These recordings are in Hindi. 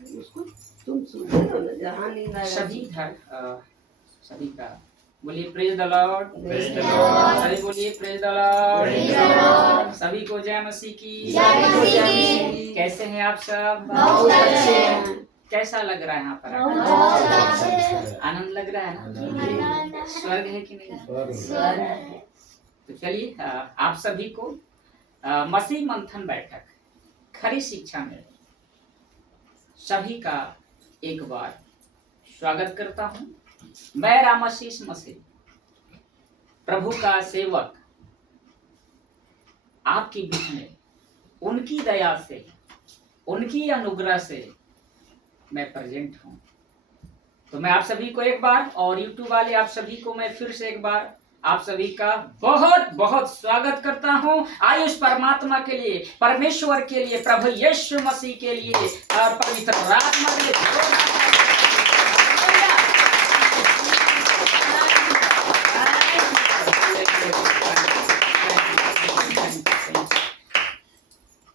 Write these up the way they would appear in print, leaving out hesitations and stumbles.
उसको तुम सुनो ना, जहाँ नींद आएगा सभी का बोलिए praise the Lord. Praise the Lord. सभी बोलिए praise the Lord. Praise the Lord. सभी को जय मसीह की। जय मसीह की। कैसे हैं आप सब? बहुत अच्छे हैं। कैसा लग रहा है यहाँ पर? बहुत अच्छा। आनंद लग रहा है ना? स्वर्ग है कि नहीं? स्वर्ग है। तो चलिए आप सभी को मसीह मंथन बैठक खरी शिक्षा में सभी का एक बार स्वागत करता हूं। मैं रामाशीष मसीह, प्रभु का सेवक, आपके बीच में उनकी दया से, उनकी अनुग्रह से मैं प्रेजेंट हूं। तो मैं आप सभी को एक बार, और यूट्यूब वाले आप सभी को मैं फिर से एक बार आप सभी का बहुत बहुत स्वागत करता हूं। आइए उस परमात्मा के लिए, परमेश्वर के लिए, प्रभु यीशु मसीह के लिए और पवित्र आत्मा के लिए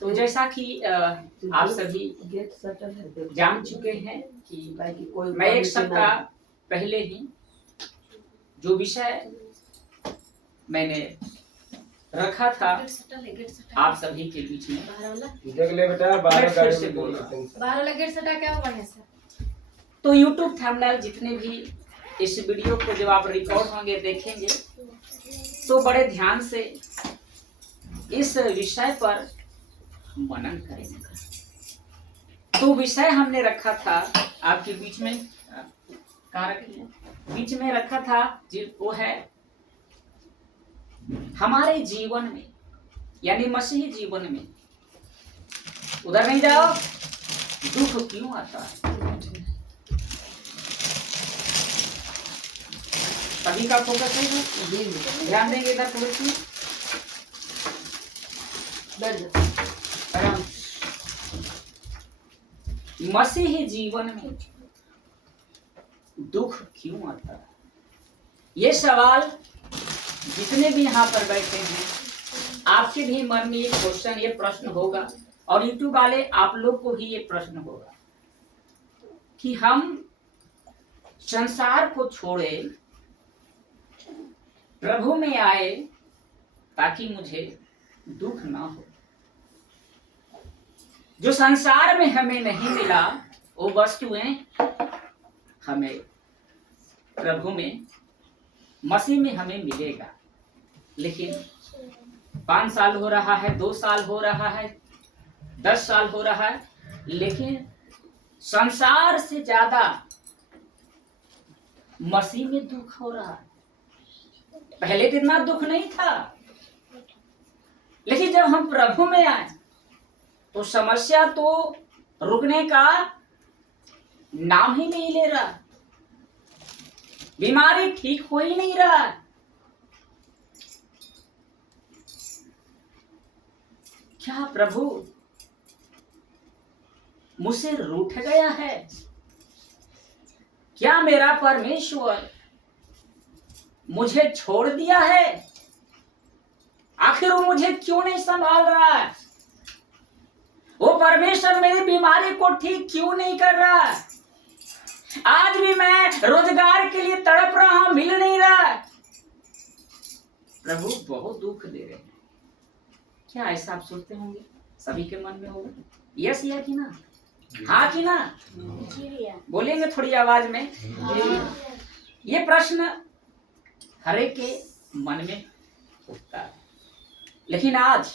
तो जैसा कि आप सभी गेट सटल है, जान चुके हैं कि कोई मैं एक सप्ताह पहले ही जो विषय मैंने रखा था आप सभी के बीच में, देख ले बेटा, मैं फिर से बोल रहा हूं। 12 लगे सटा क्या बढ़िया से। तो YouTube थंबनेल जितने भी इस वीडियो को जब आप रिकॉर्ड होंगे देखेंगे तो बड़े ध्यान से इस विषय पर मनन करेंगे। तो विषय हमने रखा था आपके बीच में, कहाँ रखे? बीच में रखा था वो है हमारे जीवन में, यानी मसीही जीवन में, उधर नहीं जाओ, दुख क्यों आता है? सभी का फोकस है, ध्यान देंगे इधर थोड़ी सी। मसीही जीवन में दुख क्यों आता है? ये सवाल जितने भी यहाँ पर बैठे हैं आपके भी मन में ये क्वेश्चन, ये प्रश्न होगा, और यूट्यूब वाले आप लोग को भी ये प्रश्न होगा कि हम संसार को छोड़े प्रभु में आए ताकि मुझे दुख ना हो। जो संसार में हमें नहीं मिला वो वस्तुएं हमें प्रभु में, मसीह में हमें मिलेगा। लेकिन 5 साल हो रहा है, 2 साल हो रहा है, 10 साल हो रहा है, लेकिन संसार से ज्यादा मसीह में दुख हो रहा है। पहले तो इतना दुख नहीं था, लेकिन जब हम प्रभु में आए तो समस्या तो रुकने का नाम ही नहीं ले रहा, बीमारी ठीक हो ही नहीं रहा। क्या प्रभु मुझसे रूठ गया है? क्या मेरा परमेश्वर मुझे छोड़ दिया है? आखिर वो मुझे क्यों नहीं संभाल रहा है? वो परमेश्वर मेरी बीमारी को ठीक क्यों नहीं कर रहा है? आज भी मैं रोजगार के लिए तड़प रहा हूं, मिल नहीं रहा। प्रभु बहुत दुख दे रहे हैं। क्या ऐसा आप सोचते होंगे? सभी के मन में होगा यस या कि ना, हाँ कि ना? बोलेंगे थोड़ी आवाज में। ये प्रश्न हर एक के मन में उठता है, लेकिन आज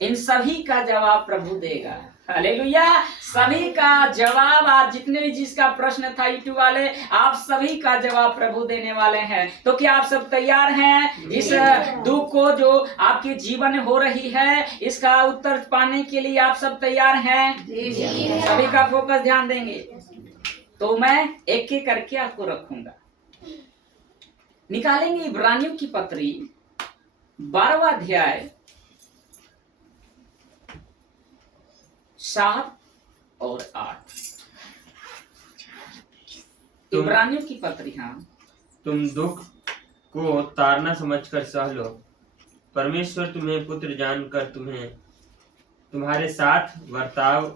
इन सभी का जवाब प्रभु देगा। हालेलुया! सभी का जवाब, आज जितने भी जिसका प्रश्न था यूट्यूब वाले, आप सभी का जवाब प्रभु देने वाले हैं। तो क्या आप सब तैयार हैं? इस दुख को जो आपके जीवन में हो रही है, इसका उत्तर पाने के लिए आप सब तैयार हैं? सभी का फोकस ध्यान देंगे तो मैं एक एक करके आपको रखूंगा। निकालेंगे इब्रानियों की पत्री 12वां अध्याय 7 और 8। इब्रानियों की पत्री। हाँ, तुम दुख को तारना समझकर सह लो। परमेश्वर तुम्हें पुत्र जानकर तुम्हें तुम्हारे साथ वर्ताव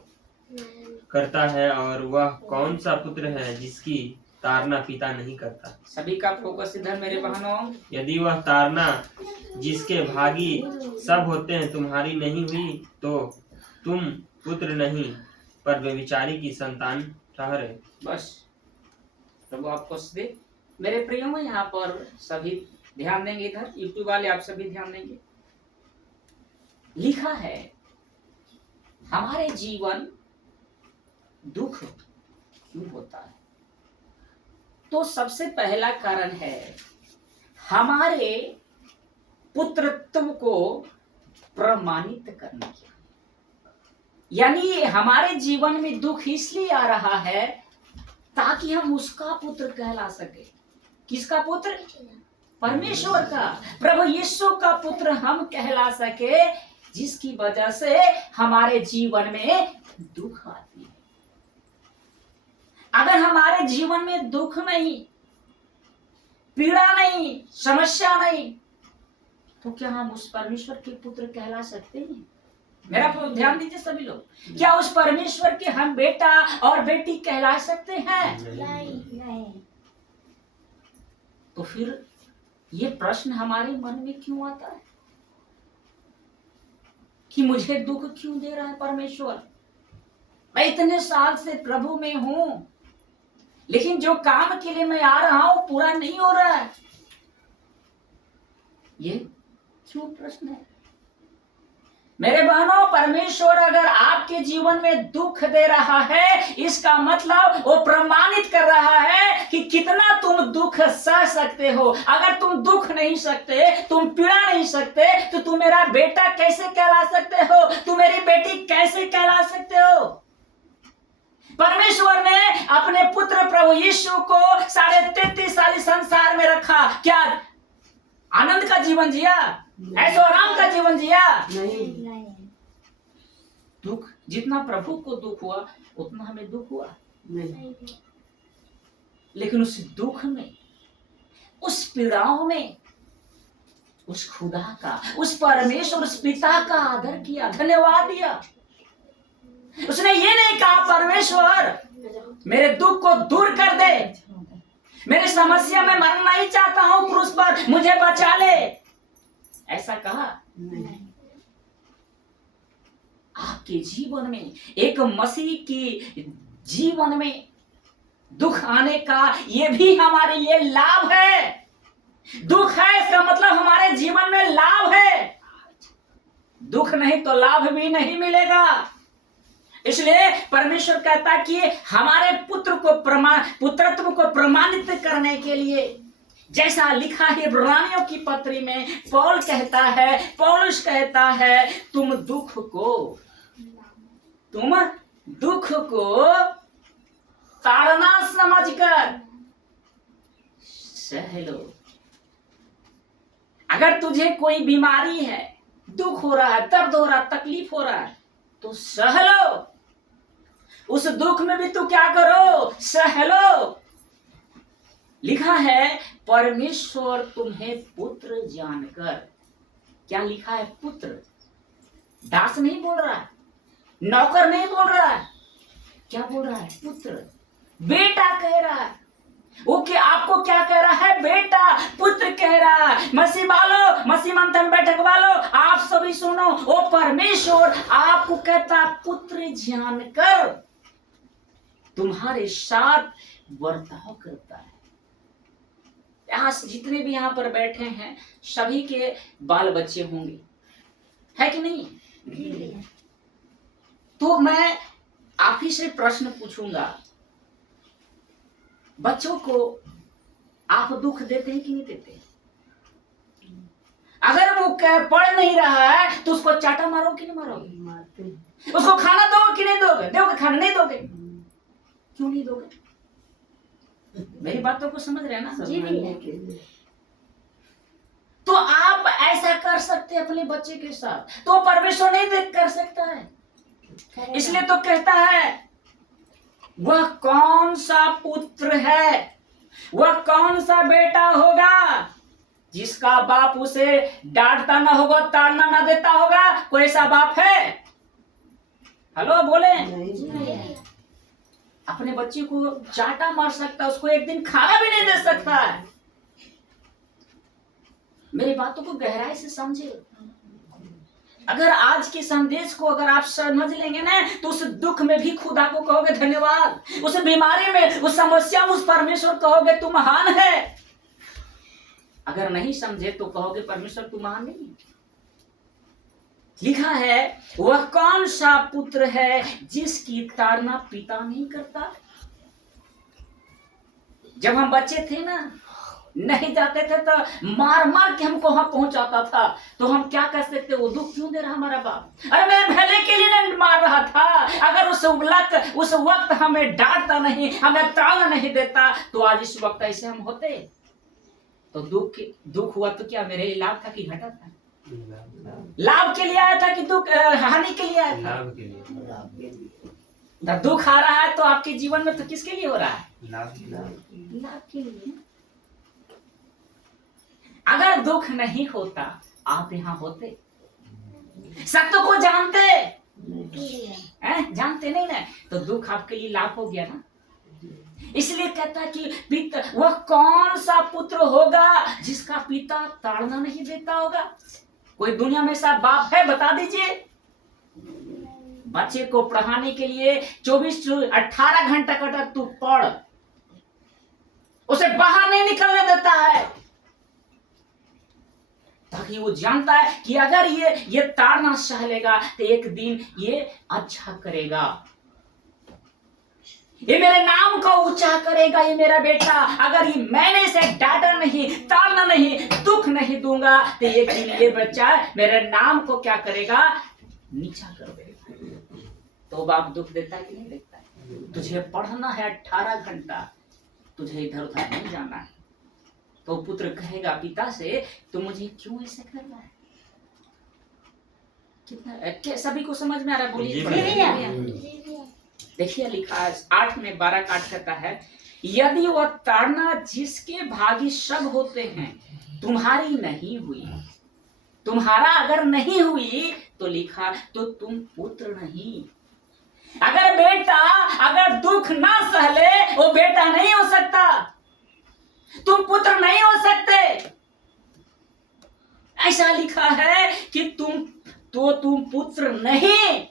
करता है और वह कौन सा पुत्र है जिसकी ताड़ना पिता नहीं करता। सभी का फोकस इधर मेरे बहनों। यदि वह ताड़ना जिसके भागी सब होते हैं तुम्हारी नहीं हुई तो तुम पुत्र नहीं पर व्यभिचारी की संतान ठहरे। बस प्रभु आपको दे। मेरे प्रियो में यहाँ पर सभी ध्यान देंगे, इधर यूट्यूब वाले आप सभी ध्यान देंगे। लिखा है हमारे जीवन दुख क्यों होता है, तो सबसे पहला कारण है हमारे पुत्रत्व को प्रमाणित करने की। यानी हमारे जीवन में दुख इसलिए आ रहा है ताकि हम उसका पुत्र कहला सके। किसका पुत्र? परमेश्वर का, प्रभु यीशु का पुत्र हम कहला सके, जिसकी वजह से हमारे जीवन में दुख आती है। अगर हमारे जीवन में दुख नहीं, पीड़ा नहीं, समस्या नहीं, तो क्या हम उस परमेश्वर के पुत्र कहला सकते हैं? मेरा ध्यान दीजिए सभी लोग, क्या उस परमेश्वर के हम बेटा और बेटी कहला सकते हैं? नहीं। तो फिर ये प्रश्न हमारे मन में क्यों आता है कि मुझे दुख क्यों दे रहा है परमेश्वर? मैं इतने साल से प्रभु में हूं, लेकिन जो काम के लिए मैं आ रहा हूं पूरा नहीं हो रहा है। ये क्यों प्रश्न है? मेरे बहनों, परमेश्वर अगर आपके जीवन में दुख दे रहा है, इसका मतलब वो प्रमाणित कर रहा है कि कितना तुम दुख सह सकते हो। अगर तुम दुख नहीं सकते, तुम पीड़ा नहीं सकते, तो तुम मेरा बेटा कैसे कहला सकते हो? तुम मेरी बेटी कैसे कहला सकते हो? परमेश्वर ने अपने पुत्र प्रभु यीशु को 33.5 साल संसार में रखा। क्या आनंद का जीवन जिया? ऐसो आराम का जीवन जिया? नहीं। दुख जितना प्रभु को दुख हुआ उतना हमें दुख हुआ। नहीं। लेकिन उस दुख में, उस पीड़ाओं में उस खुदा का, उस परमेश्वर, उस पिता का आदर किया, धन्यवाद दिया। उसने ये नहीं कहा परमेश्वर मेरे दुख को दूर कर दे, मेरी समस्या में मरना नहीं चाहता हूं, क्रूस पर मुझे बचा ले, ऐसा कहा? नहीं। आपके जीवन में, एक मसीह की जीवन में दुख आने का ये भी हमारे लिए लाभ है। दुख है इसका मतलब हमारे जीवन में लाभ है। दुख नहीं तो लाभ भी नहीं मिलेगा। इसलिए परमेश्वर कहता है कि हमारे पुत्रत्व को प्रमाणित करने के लिए, जैसा लिखा है इब्रानियों की पत्री में, पौलुस कहता है तुम दुख को ताड़ना समझकर सह लो। अगर तुझे कोई बीमारी है, दुख हो रहा है, दर्द हो रहा है, तकलीफ हो रहा है, तो सह लो। उस दुख में भी तू क्या करो? सह लो। लिखा है परमेश्वर तुम्हें पुत्र जानकर, क्या लिखा है? पुत्र। दास नहीं बोल रहा है, नौकर नहीं बोल रहा है, क्या बोल रहा है? पुत्र, बेटा कह रहा है। वो क्या आपको क्या कह रहा है? बेटा, पुत्र कह रहा है। मसीह वालों, मसीह मंथन बैठक वालों, आप सभी सुनो, वो परमेश्वर आपको कहता पुत्र जानकर तुम्हारे साथ बर्ताव करता है। यहाँ से जितने भी यहाँ पर बैठे हैं सभी के बाल बच्चे होंगे, है कि नहीं? तो मैं आप ही से प्रश्न पूछूंगा, बच्चों को आप दुख देते हैं कि नहीं देते? अगर वो पढ़ नहीं रहा है तो उसको चाटा मारो कि नहीं मारोगे? मारते हैं। उसको खाना दोगे कि नहीं दोगे? दोगे? खाना नहीं दोगे? क्यों नहीं दोगे? मेरी बातों को समझ रहे हैं ना? समझने के लिए। तो आप ऐसा कर सकते हैं अपने बच्चे के साथ, तो परमेश्वर नहीं कर सकता है। इसलिए तो कहता है वह कौन सा पुत्र है, वह कौन सा बेटा होगा जिसका बाप उसे डांटता ना होगा, ताड़ना ना देता होगा? कोई ऐसा बाप है? हेलो बोले? नहीं। अपने बच्चे को चाटा मार सकता है, उसको एक दिन खाना भी नहीं दे सकता है। मेरी बातों को गहराई से समझे। अगर आज के संदेश को अगर आप समझ लेंगे ना, तो उस दुख में भी खुदा को कहोगे धन्यवाद, उस बीमारी में, उस समस्या में उस परमेश्वर कहोगे तू महान है। अगर नहीं समझे तो कहोगे परमेश्वर तू महान नहीं। लिखा है वह कौन सा पुत्र है जिसकी ताड़ना पिता नहीं करता। जब हम बच्चे थे ना, नहीं जाते थे तो मार मार के हमको वहां पहुंचाता था, तो हम क्या कर सकते, वो दुख क्यों दे रहा हमारा बाप? अरे मैं भले के लिए नहीं मार रहा था। अगर उस वक्त हमें डांटता नहीं, हमें ताना नहीं देता, तो आज इस वक्त ऐसे हम होते। तो दुख हुआ तो क्या मेरे लिए लाभ था कि घाटा था? लाभ के लिए आया था कि दुख हानि के लिए आया था? लाभ के लिए। दुख आ रहा है तो आपके जीवन में तो किसके लिए हो रहा है? लाभ के लिए। अगर दुख नहीं होता आप यहाँ होते? सत्य को जानते हैं? जानते नहीं ना, तो दुख आपके लिए लाभ हो गया ना। इसलिए कहता है कि पिता, वह कौन सा पुत्र होगा जिसका पिता ताड़ना नहीं देता होगा? कोई दुनिया में ऐसा बाप है? बता दीजिए। बच्चे को पढ़ाने के लिए 18 घंटा का तू पढ़, उसे बाहर नहीं निकलने देता है, ताकि वो जानता है कि अगर ये ताड़ना सह लेगा तो एक दिन ये अच्छा करेगा, ये मेरे नाम को ऊंचा करेगा, ये मेरा बेटा। अगर ये मैंने इसे डांटा नहीं, ताड़ना नहीं, दुख नहीं दूंगा, तो एक दिन ये बच्चा मेरे नाम को क्या करेगा, नीचा कर देगा। तो बाप दुख देता है कि नहीं देता है? तुझे पढ़ना है 18 घंटा, तुझे इधर उधर नहीं जाना है, तो पुत्र कहेगा पिता से, तो मुझे क्यों ऐसे कर रहा है? कितना सभी को समझ में आ रहा है? बोलिए। देखिए लिखा है 8 में 12 काट कहता है, यदि वह ताड़ना जिसके भागी सब होते हैं तुम्हारी नहीं हुई, तुम्हारा अगर नहीं हुई, तो लिखा तो तुम पुत्र नहीं। अगर बेटा अगर दुख ना सहले, वो बेटा नहीं हो सकता, तुम पुत्र नहीं हो सकते। ऐसा लिखा है कि तुम पुत्र नहीं,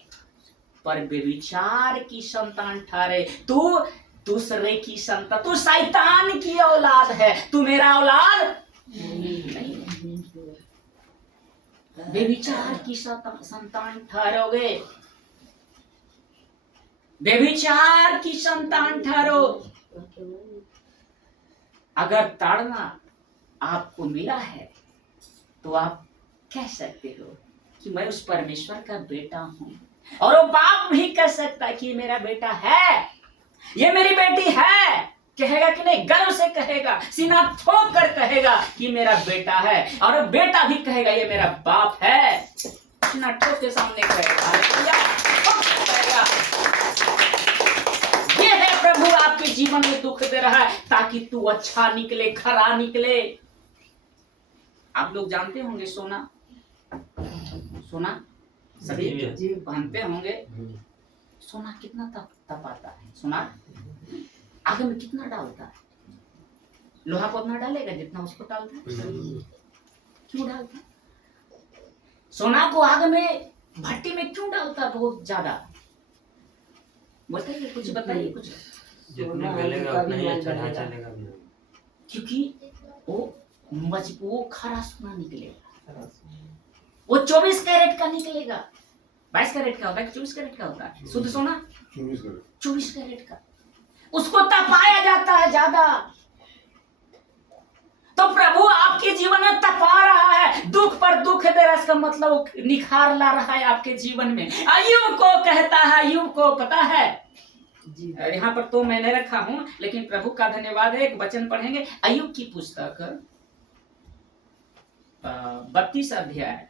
पर व्यभिचार की संतान ठहरे। तू दूसरे की संतान, तू शैतान की औलाद है, तू मेरा औलाद नहीं। व्यभिचार की संतान ठहरोगे, व्यभिचार की संतान ठहरो। अगर ताड़ना आपको मिला है तो आप कह सकते हो कि मैं उस परमेश्वर का बेटा हूं, और वो बाप भी कह सकता है कि मेरा बेटा है, ये मेरी बेटी है। कहेगा कि नहीं? गर्व से कहेगा, सीना ठोक कर कहेगा कि मेरा बेटा है, और बेटा भी कहेगा ये मेरा बाप है। सीना ठोक के सामने कहेगा, ये है प्रभु आपके जीवन में दुख दे रहा है ताकि तू अच्छा निकले, खरा निकले। आप लोग जानते होंगे सोना सभी पहनते होंगे। सोना कितना तपाता है? सोना आग में कितना डालता है? लोहा को उतना डालेगा जितना उसको डालता है। क्यों डालता है? सोना को आग में, भट्टी में क्यों डालता है बहुत ज्यादा? बताइए, कुछ बताइए कुछ। जितना गलेगा उतना ही अच्छा ढांचा लेगा। क्योंकि वो खरा सोना निकलेगा, वो 24 कैरेट का निकलेगा। 22 कैरेट का होता है, 24 कैरेट का होता है शुद्ध सोना? 24 कैरेट का। उसको तपाया जाता है ज्यादा। तो प्रभु आपके जीवन में तपा रहा है, दुख पर दुख दे रहा है। इसका मतलब निखार ला रहा है आपके जीवन में। अय्यूब को कहता है, अय्यूब को पता है, यहाँ पर तो मैंने रखा हूं, लेकिन प्रभु का धन्यवाद है। एक वचन पढ़ेंगे, अय्यूब की पुस्तक 32 अध्याय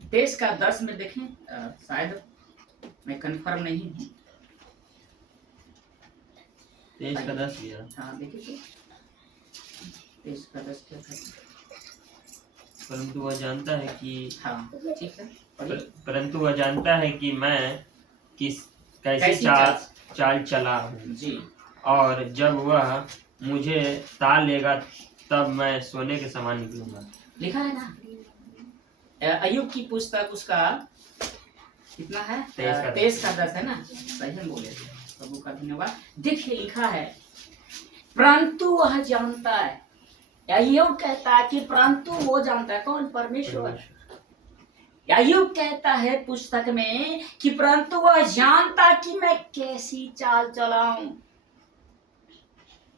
23 का 10 में देखें। शायद मैं कंफर्म नहीं हूँ। 23 का 10 लिया। हाँ देखिए, 23 का 10 क्या कहते हैं? परंतु वह जानता है कि हाँ ठीक है, परंतु वह जानता है कि मैं कैसी चाल चला हूँ, जी। और जब वह मुझे ताल लेगा तब मैं सोने के समान निकलूंगा। लिखा है ना अय्यूब की पुस्तक, उसका कितना है 23 का 10 है ना, सही हम बोले थे, प्रभु का धन्यवाद। देखिए लिखा है परंतु वह जानता है, अय्यूब कहता है कि परंतु वो जानता है, कौन? परमेश्वर। अय्यूब कहता है पुस्तक में कि परंतु वह जानता कि मैं कैसी चाल चलाऊं।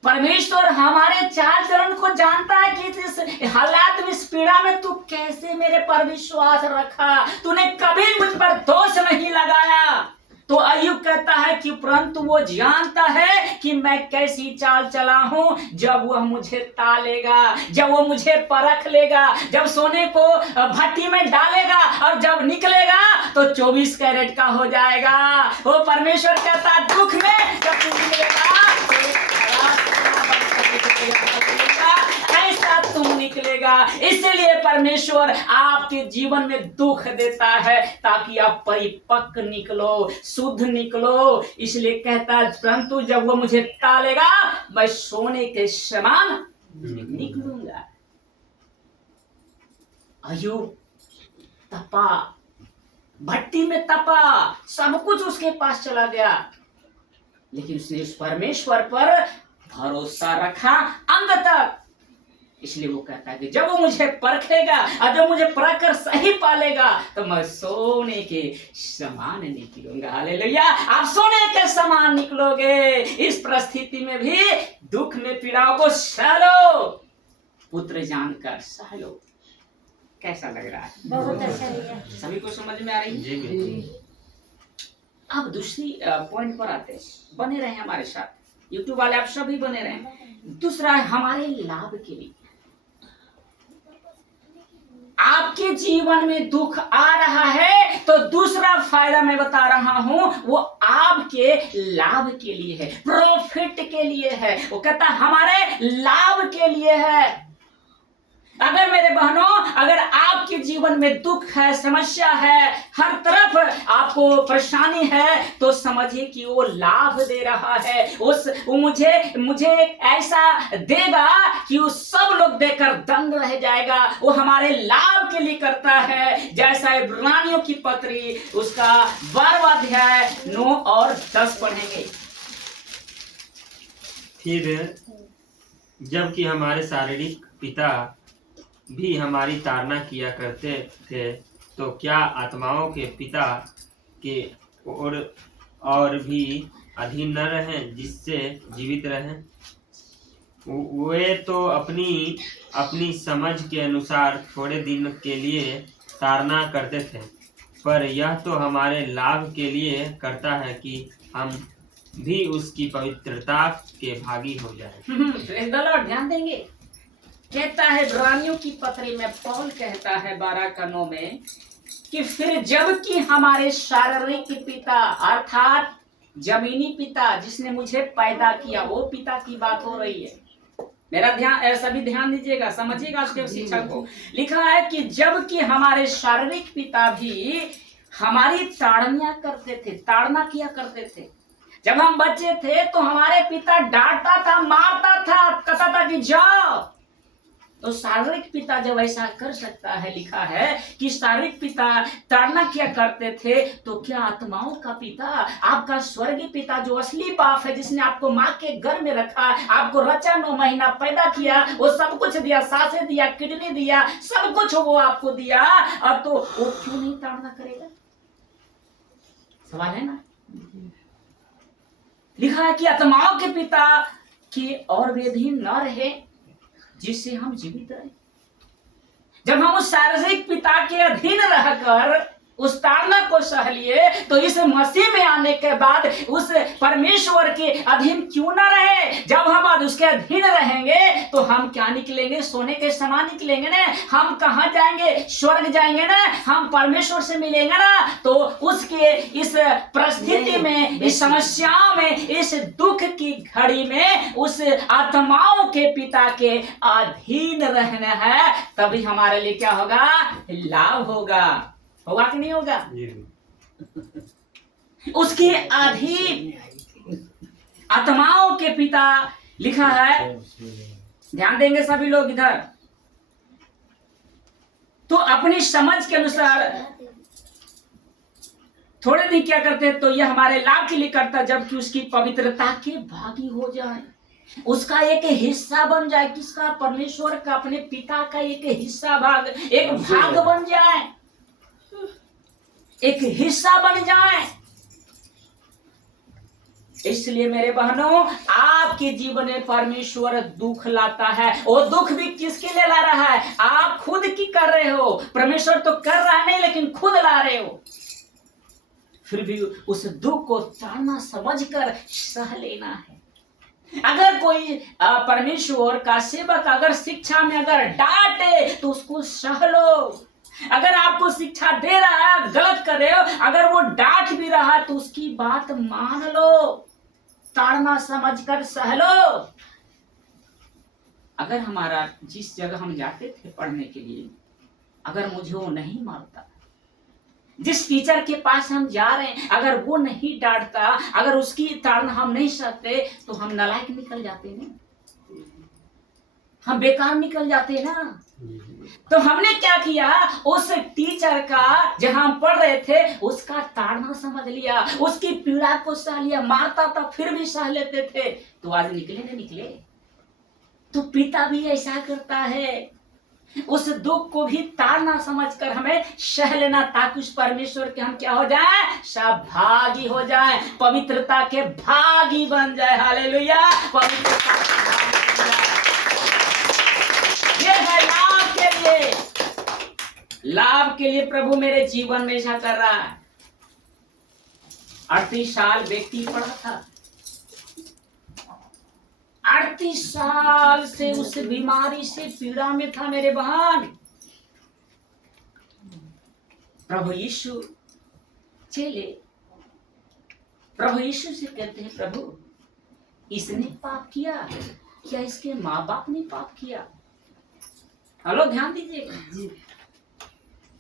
परमेश्वर हमारे चाल चलन को जानता है कि इस हालात में, इस पीड़ा में तू कैसे मेरे पर विश्वास रखा, तूने कभी मुझ पर दोष नहीं लगाया। तो अय्यूब कहता है कि परंतु वो जानता है कि मैं कैसी चाल चला हूं, जब वह मुझे तालेगा, जब वो मुझे परख लेगा, जब सोने को भट्टी में डालेगा और जब निकलेगा तो 24 कैरेट का हो जाएगा। वो परमेश्वर कहता है दुख में जब तू निकलेगा ऐसा तुम निकलेगा। इसलिए परमेश्वर आपके जीवन में दुख देता है ताकि आप परिपक्व निकलो, शुद्ध निकलो। इसलिए कहता है परंतु जब वो मुझे तालेगा मैं सोने के समान निकलूंगा। अय्यूब तपा, भट्टी में तपा, सब कुछ उसके पास चला गया, लेकिन उसने उस परमेश्वर पर भरोसा रखा अंत तक। इसलिए वो कहता है कि जब वो मुझे परखेगा और जब मुझे परख कर सही पालेगा तो मैं सोने के समान निकलूंगा। हालेलुया। आप सोने के समान निकलोगे। इस परिस्थिति में भी दुख में पीड़ाओं को सह लो, पुत्र जानकर सह लो। कैसा लग रहा है? बहुत अच्छा लगा। सभी को समझ में आ रही है? जी बिल्कुल। अब दूसरी पॉइंट पर आते हैं, बने रहे हमारे साथ, यूट्यूब वाले आप सभी बने रहे। दूसरा है हमारे लाभ के लिए। आपके जीवन में दुख आ रहा है तो दूसरा फायदा मैं बता रहा हूं, वो आपके लाभ के लिए है, प्रॉफिट के लिए है। वो कहता हमारे लाभ के लिए है। अगर मेरे बहनों, अगर आपके जीवन में दुख है, समस्या है, हर तरफ आपको परेशानी है, तो समझिए कि वो लाभ दे रहा है। वो मुझे एक ऐसा देगा कि वो सब लोग देखकर दंग रह जाएगा। वो हमारे लाभ के लिए करता है। जैसा इब्रानियों की पत्री उसका 12वां अध्याय 9 और 10 पढ़ेंगे। फिर जबकि हमारे शारीरिक पिता भी हमारी ताड़ना किया करते थे, तो क्या आत्माओं के पिता के और भी अधीन न रहें, जिससे जीवित रहें? वे तो अपनी समझ के अनुसार थोड़े दिन के लिए ताड़ना करते थे, पर यह तो हमारे लाभ के लिए करता है कि हम भी उसकी पवित्रता के भागी हो जाएं। ध्यान देंगे। कहता है इब्रानियों की पत्री में पौल कहता है 12:9 में कि फिर जबकि हमारे शारीरिक पिता अर्थात जमीनी पिता जिसने मुझे पैदा किया, वो पिता की बात हो रही है। मेरा ध्यान, सभी ध्यान दीजिएगा, समझिएगा उसके शिक्षा को। लिखा है कि जबकि हमारे शारीरिक पिता भी हमारी ताड़ना करते थे, ताड़ना किया करते थे। जब हम बच्चे थे तो हमारे पिता डांटता था, मारता था, कहता था कि जाओ। तो शारीरिक पिता जब ऐसा कर सकता है, लिखा है कि शारीरिक पिता ताड़ना किया करते थे, तो क्या आत्माओं का पिता, आपका स्वर्गीय पिता जो असली बाप है, जिसने आपको माँ के गर्भ में रखा, आपको रचा 9 महीना पैदा किया, वो सब कुछ दिया, सांसें दिया, किडनी दिया, सब कुछ वो आपको दिया, अब तो वो क्यों नहीं ताड़ना करेगा? सवाल है ना। लिखा है कि आत्माओं के पिता की और वे अधीन न रहे, जिससे हम जीवित रहे। जब हम उस शारीरिक पिता के अधीन रहकर उस ताड़ना को सह लिए, तो इस मसीह में आने के बाद उस परमेश्वर के अधीन क्यों न रहे? जब हम आज उसके अधीन रहेंगे तो हम क्या निकलेंगे? सोने के समान निकलेंगे ना। हम कहाँ जाएंगे? स्वर्ग जाएंगे ना। हम परमेश्वर से मिलेंगे ना। तो उसके इस परिस्थिति में, इस समस्याओं में, इस दुख की घड़ी में उस आत्माओं के पिता के अधीन रहना है, तभी हमारे लिए क्या होगा? लाभ होगा। होगा कि नहीं होगा? उसके अधीन आत्माओं के पिता लिखा है। ध्यान देंगे सभी लोग इधर। तो अपनी समझ के अनुसार थोड़े दिन क्या करते हैं, तो यह हमारे लाभ के लिए करता है, जबकि उसकी पवित्रता के भागी हो जाए, उसका एक हिस्सा बन जाए। किसका? परमेश्वर का, अपने पिता का एक हिस्सा, भाग, एक भाग बन जाए, एक हिस्सा बन जाए। इसलिए मेरे बहनों, आपके जीवन में परमेश्वर दुख लाता है। वो दुख भी किसके लिए ला रहा है? आप खुद की कर रहे हो। परमेश्वर तो कर रहा है नहीं, लेकिन खुद ला रहे हो। फिर भी उस दुख को ताना समझकर सह लेना है। अगर कोई परमेश्वर का सेवक अगर शिक्षा में अगर डांटे तो उसको सह लो। अगर आपको शिक्षा दे रहा है, गलत कर रहे हो, अगर वो डांट भी रहा है तो उसकी बात मान लो, ताड़ना समझकर सह लो। अगर हमारा जिस जगह हम जाते थे पढ़ने के लिए, अगर मुझे वो नहीं मानता, जिस टीचर के पास हम जा रहे हैं अगर वो नहीं डांटता, अगर उसकी ताड़ना हम नहीं सहते, तो हम नालायक निकल जाते ना, हम बेकार निकल जाते ना। तो हमने क्या किया, उस टीचर का जहां हम पढ़ रहे थे उसका ताड़ना समझ लिया, उसकी पीड़ा को सह लिया। मारता था फिर भी सह लेते थे, तो आज निकले ना निकले। तो पिता भी ऐसा करता है, उस दुख को भी ताड़ना समझकर हमें सह लेना, ताकि उस परमेश्वर के हम क्या हो जाए, सहभागी हो जाए, पवित्रता के भागी बन जाए। हालेलुया। पवित्रता के भागी बन जाए। ये है लाभ के लिए, लाभ के लिए प्रभु मेरे जीवन में ऐसा कर रहा है। 38 साल व्यक्ति पड़ा था, 38 साल से उस बीमारी से पीड़ा में था मेरे बहन। प्रभु यीशु चेले प्रभु यीशु से कहते हैं, प्रभु इसने पाप किया, क्या इसके माँ बाप ने पाप किया? हेलो, ध्यान दीजिएगा।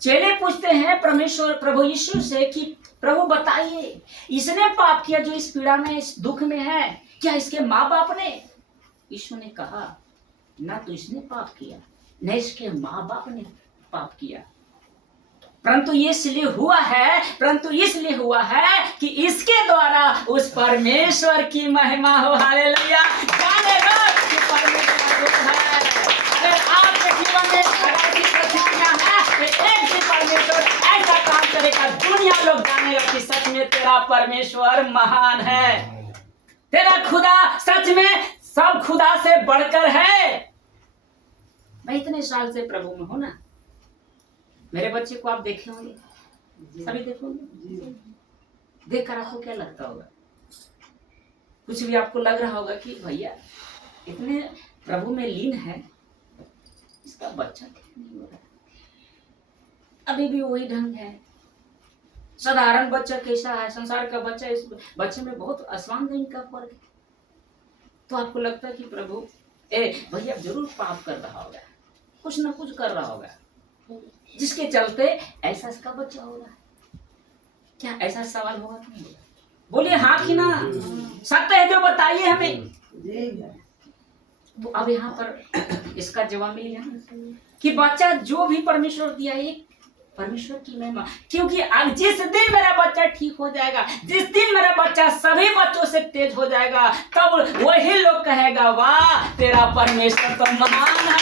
चेले पूछते हैं परमेश्वर प्रभु यीशु से कि प्रभु बताइए, इसने पाप किया जो इस पीड़ा में, इस दुख में है, क्या इसके माँ बाप ने? यीशु ने कहा, ना तो इसने पाप किया, न इसके माँ बाप ने पाप किया, परंतु इसलिए हुआ है कि इसके द्वारा उस परमेश्वर की महिमा हो। हालेलुया। जाने लो कि परमेश्वर है। अगर आपके जीवन में ऐसी परिस्थितियां हैं तो एक भी परमेश्वर ऐसा काम करेगा, दुनिया लोग जानेगा कि सच में तेरा परमेश्वर महान है, तेरा खुदा सच में सब खुदा से बढ़कर है। मैं इतने साल से प्रभु में हूं ना, मेरे बच्चे को आप देखे होंगे, सभी देखोगे, देख कर आपको क्या लगता होगा? कुछ भी आपको लग रहा होगा कि भैया इतने प्रभु में लीन है, इसका बच्चा क्यों नहीं हो रहा? अभी भी वही ढंग है। साधारण बच्चा कैसा है, संसार का बच्चा, इस बच्चे में बहुत आसमान जमीन का फर्क है। तो आपको लगता है कि प्रभु भैया जरूर पाप कर रहा होगा, कुछ ना कुछ कर रहा होगा, जिसके चलते ऐसा इसका बच्चा होगा। क्या ऐसा सवाल होगा कि नहीं होगा? बोलिए हाँ कि ना। सत्य है जो बताइए हमें। तो अब यहाँ पर इसका जवाब मिल गया कि बच्चा जो भी परमेश्वर दिया है परमेश्वर की महिमा, क्योंकि आज जिस दिन मेरा बच्चा ठीक हो जाएगा, जिस दिन मेरा बच्चा सभी बच्चों से तेज हो जाएगा, तब वही लोग कहेगा, वाह तेरा परमेश्वर तो महान है।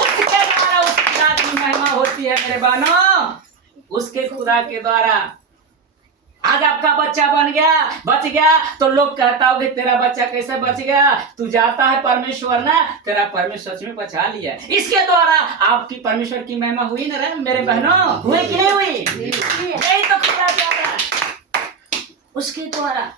उसके द्वारा उस खुदा की महिमा होती है मेरे बहनों, उसके खुदा के द्वारा। आज आपका बच्चा बच गया तो लोग कहता हो कि तेरा बच्चा कैसे बच गया? तू जाता है परमेश्वर ना, तेरा परमेश्वर सच में बचा लिया। इसके द्वारा आपकी परमेश्वर की महिमा हुई ना रे मेरे बहनों, हुई कि नहीं हुई? यही तो खुदा जा रहा है, उसके द्वारा।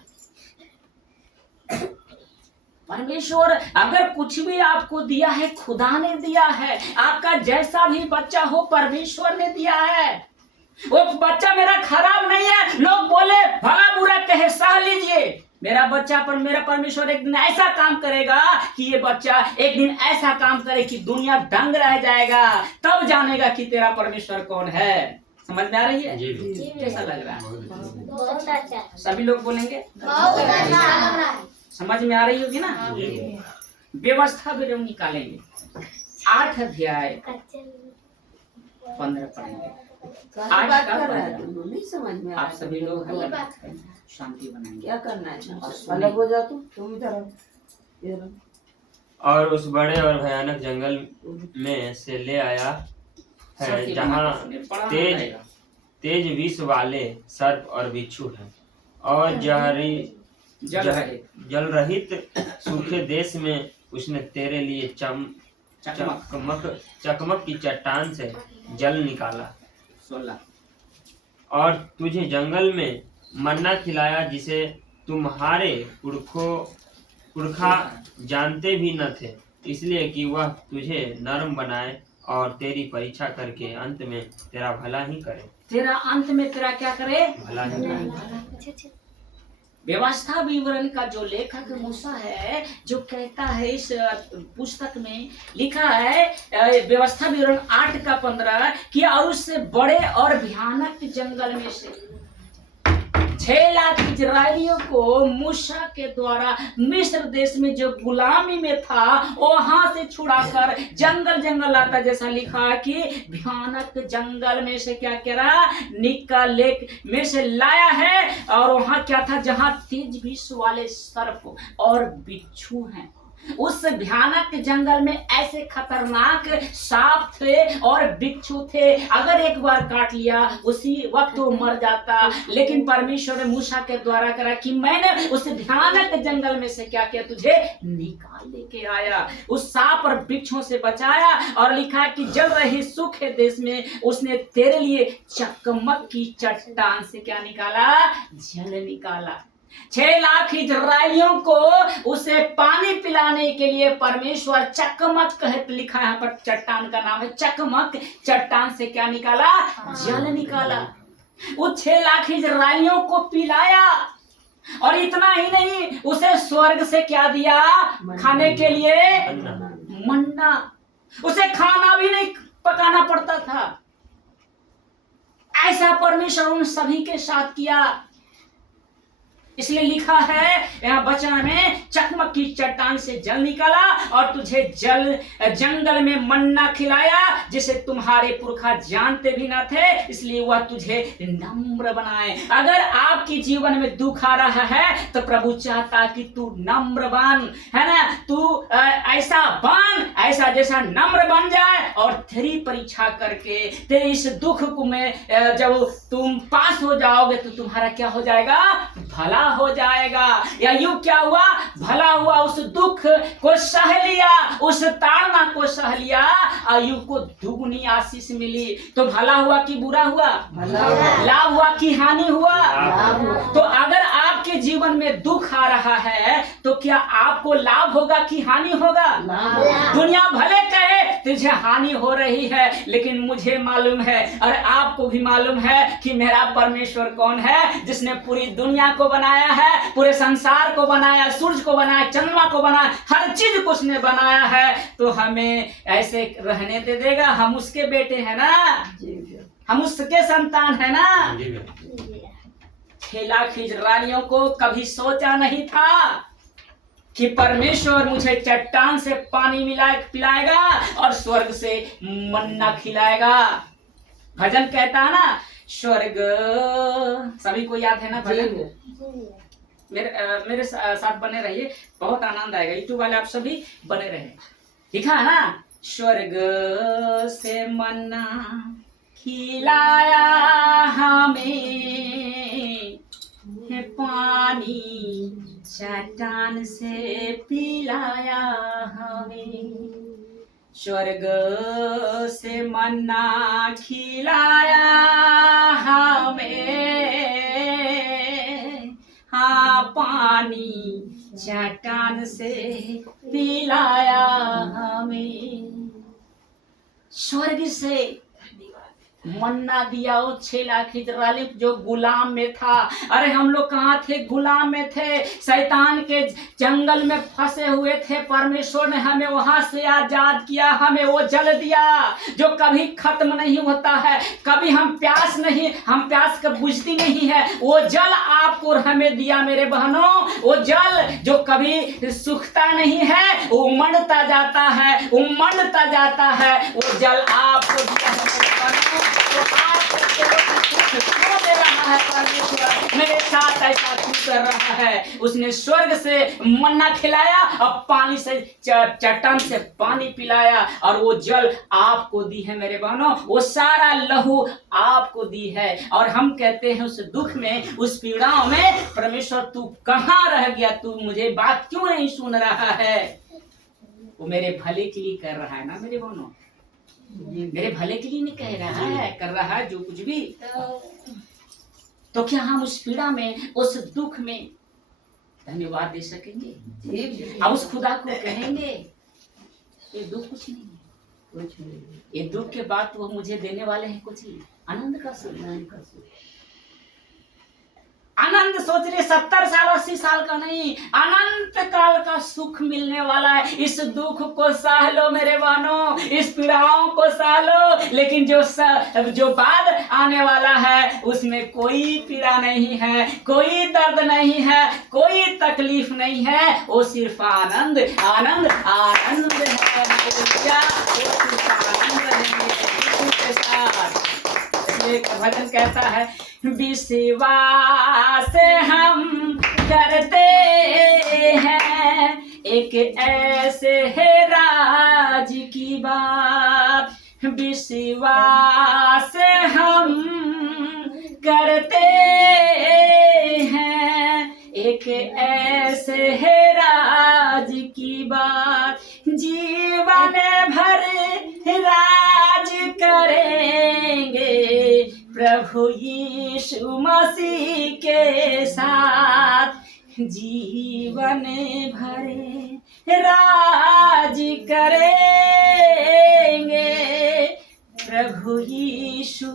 परमेश्वर अगर कुछ भी आपको दिया है, खुदा ने दिया है। आपका जैसा भी बच्चा हो परमेश्वर ने दिया है। वो बच्चा मेरा खराब नहीं है, लोग बोले भला बुरा कहे सह लीजिए। मेरा बच्चा पर मेरा परमेश्वर एक दिन ऐसा काम करेगा कि ये बच्चा एक दिन ऐसा काम करे कि दुनिया दंग रह जाएगा, तब जानेगा कि तेरा परमेश्वर कौन है। समझ में आ रही है? जी जी कैसा लग रहा है? बहुत अच्छा सभी लोग बोलेंगे बहुत अच्छा लग रहा है समझ में आ रही होगी ना? जी व्यवस्था भी हम निकालेंगे 8 अध्याय 15 पढ़ेंगे। आज बात का कर रहा है पंद्रह। तुम नहीं समझ में आ आप रहा सभी लोग ये हल्ला बात मत करिए, शांति बनाएंगे क्या करना है और अलग हो सुनिए। जा तुम इधर आओ इधर आओ। और उस बड़े और भयानक जंगल में से ले आया है शांति जहाँ बनाकर सुनिए, पढ़ाना तेज रहेगा। तेज विष वाले सर्प और बिच्छू हैं और जहरी जल रहे जल रहित सूखे देश में उसने तेरे लिए चकमक चकमक की चट्टान से जल निकाला 16 और तुझे जंगल में मन्ना खिलाया जिसे तुम्हारे पुरखा जानते भी न थे इसलिए कि वह तुझे नर्म बनाए और तेरी परीक्षा करके अंत में तेरा भला ही करे। तेरा अंत में तेरा क्या करे? भला ही करे। व्यवस्था विवरण का जो लेखक मूसा है जो कहता है इस पुस्तक में लिखा है व्यवस्था विवरण 8 का 15 कि और उससे बड़े और भयानक जंगल में से 6 लाख इजरायलियों को मूसा के द्वारा मिस्र देश में जो गुलामी में था वहां से छुड़ाकर जंगल लाता जैसा लिखा है कि भयानक जंगल में से क्या कह रहा निकाले में से लाया है और वहां क्या था जहां तेज विष वाले सर्प और बिच्छू हैं। उस भयानक जंगल में ऐसे खतरनाक सांप थे और बिच्छू थे, अगर एक बार काट लिया उसी वक्त वो मर जाता। लेकिन परमेश्वर ने मूसा के द्वारा करा कि मैंने उस भयानक जंगल में से क्या किया तुझे निकाल लेके आया, उस सांप और बिच्छू से बचाया और लिखा कि जल रही सूखे देश में उसने तेरे लिए चकमक की चट्टान से क्या निकाला? जल निकाला। 6 लाख इजराइलियों को उसे पानी पिलाने के लिए परमेश्वर चकमक कहते लिखा है यहाँ पर, चट्टान का नाम है चकमक, चट्टान से क्या निकाला? जल निकाला। वो 6 लाख इजराइलियों को पिलाया और इतना ही नहीं उसे स्वर्ग से क्या दिया? खाने के लिए मन्ना। उसे खाना भी नहीं पकाना पड़ता था। ऐसा परमेश्वर उन सभी के साथ किया। इसलिए लिखा है यहाँ वचन में चकमक की चट्टान से जल निकाला और तुझे जंगल में मन्ना खिलाया जिसे तुम्हारे पुरखा जानते भी न थे, इसलिए वह तुझे नम्र बनाए। अगर आपके जीवन में दुख आ रहा है तो प्रभु चाहता कि तू नम्र बन, है ना, तू ऐसा बन, ऐसा जैसा नम्र बन जाए और तेरी परीक्षा करके तेरे इस दुख को में जब तुम पास हो जाओगे तो तुम्हारा क्या हो जाएगा? भला हो जाएगा। या यूं क्या हुआ? भला हुआ। उस दुख को सह लिया, उस ताड़ना को सह लिया, आयु को दुगनी आशीष मिली। तो भला हुआ कि बुरा हुआ? लाभ हुआ कि हानि हुआ? तो अगर आपके जीवन में दुख आ रहा है तो क्या आपको लाभ होगा कि हानि होगा? दुनिया भले कहे तुझे हानि हो रही है, लेकिन मुझे मालूम है और आपको भी मालूम है कि मेरा परमेश्वर कौन है, जिसने पूरी दुनिया को बनाया है, पूरे संसार को बनाया, सूरज को बनाया, चंद्रमा को बनाया, हर चीज को उसने बनाया है। तो हमें ऐसे रहने दे देगा? हम उसके बेटे हैं ना, हम उसके संतान है ना। 6 लाख इजराइलियों को कभी सोचा नहीं था कि परमेश्वर मुझे चट्टान से पानी पिलाएगा और स्वर्ग से मन्ना खिलाएगा। भजन कहता है ना, स्वर्ग, सभी को याद है ना भजन? मेरे साथ बने रहिए, बहुत आनंद आएगा। यूट्यूब वाले आप सभी बने रहे। लिखा है ना, स्वर्ग से मन्ना खिलाया हमें, पानी चट्टान से पिलाया हमें। स्वर्ग से मन्ना खिलाया हमें, हाँ पानी चट्टान से पिलाया हमें। स्वर्ग से मन्ना दिया वो 6 लाख इजराइली जो गुलाम में था। अरे हम लोग कहाँ थे? गुलाम में थे, शैतान के जंगल में फंसे हुए थे। परमेश्वर ने हमें वहां से आजाद किया, हमें वो जल दिया जो कभी खत्म नहीं होता है। कभी हम प्यास का बुझती नहीं है। वो जल आपको और हमें दिया मेरे बहनों। वो जल जो कभी सूखता नहीं है, उमड़ता जाता है, उमड़ता जाता है। वो जल आपको दिया है मेरे बहनों। तो आपको क्यों दे रहा है परमेश्वर? मेरे साथ ऐसा क्यों कर रहा है? उसने स्वर्ग से मन्ना खिलाया और पानी से चट्टान से पानी पिलाया, और वो जल आपको दी है मेरे बहनों। वो सारा लहू आपको दी है। और हम कहते हैं उस दुख में, उस पीड़ाओं में, परमेश्वर तू कहाँ रह गया? तू मुझे बात क्यों नहीं सुन रहा है? वो मेरे भले के लिए कर रहा है ना मेरे बहनों, मेरे भले के लिए नहीं कह रहा है, कर रहा है जो कुछ भी। तो क्या हम उस पीड़ा में, उस दुख में धन्यवाद दे सकेंगे? अब उस खुदा को कहेंगे ये दुख कुछ नहीं है, ये दुख के बाद वो मुझे देने वाले हैं कुछ ही आनंद का सुख। आनंद सोच रहे 70 साल 80 साल का नहीं, अनंत काल का सुख मिलने वाला है। इस दुख को सह लो मेरे बहनों, इस पीड़ाओं को सह लो, लेकिन जो बाद आने वाला है उसमें कोई पीड़ा नहीं है, कोई दर्द नहीं है, कोई तकलीफ नहीं है। वो सिर्फ आनंद आनंद आनंद है। वो सिर्फ आनंद है। एक भजन कहता है, विश्वास हम करते हैं एक ऐसे है राज की बात, विश्वास हम करते हैं एक ऐसे है राज की बात, जीवन भर राज करेंगे प्रभु यीशु मसीह के साथ, जीवन भर राज करेंगे प्रभु यीशु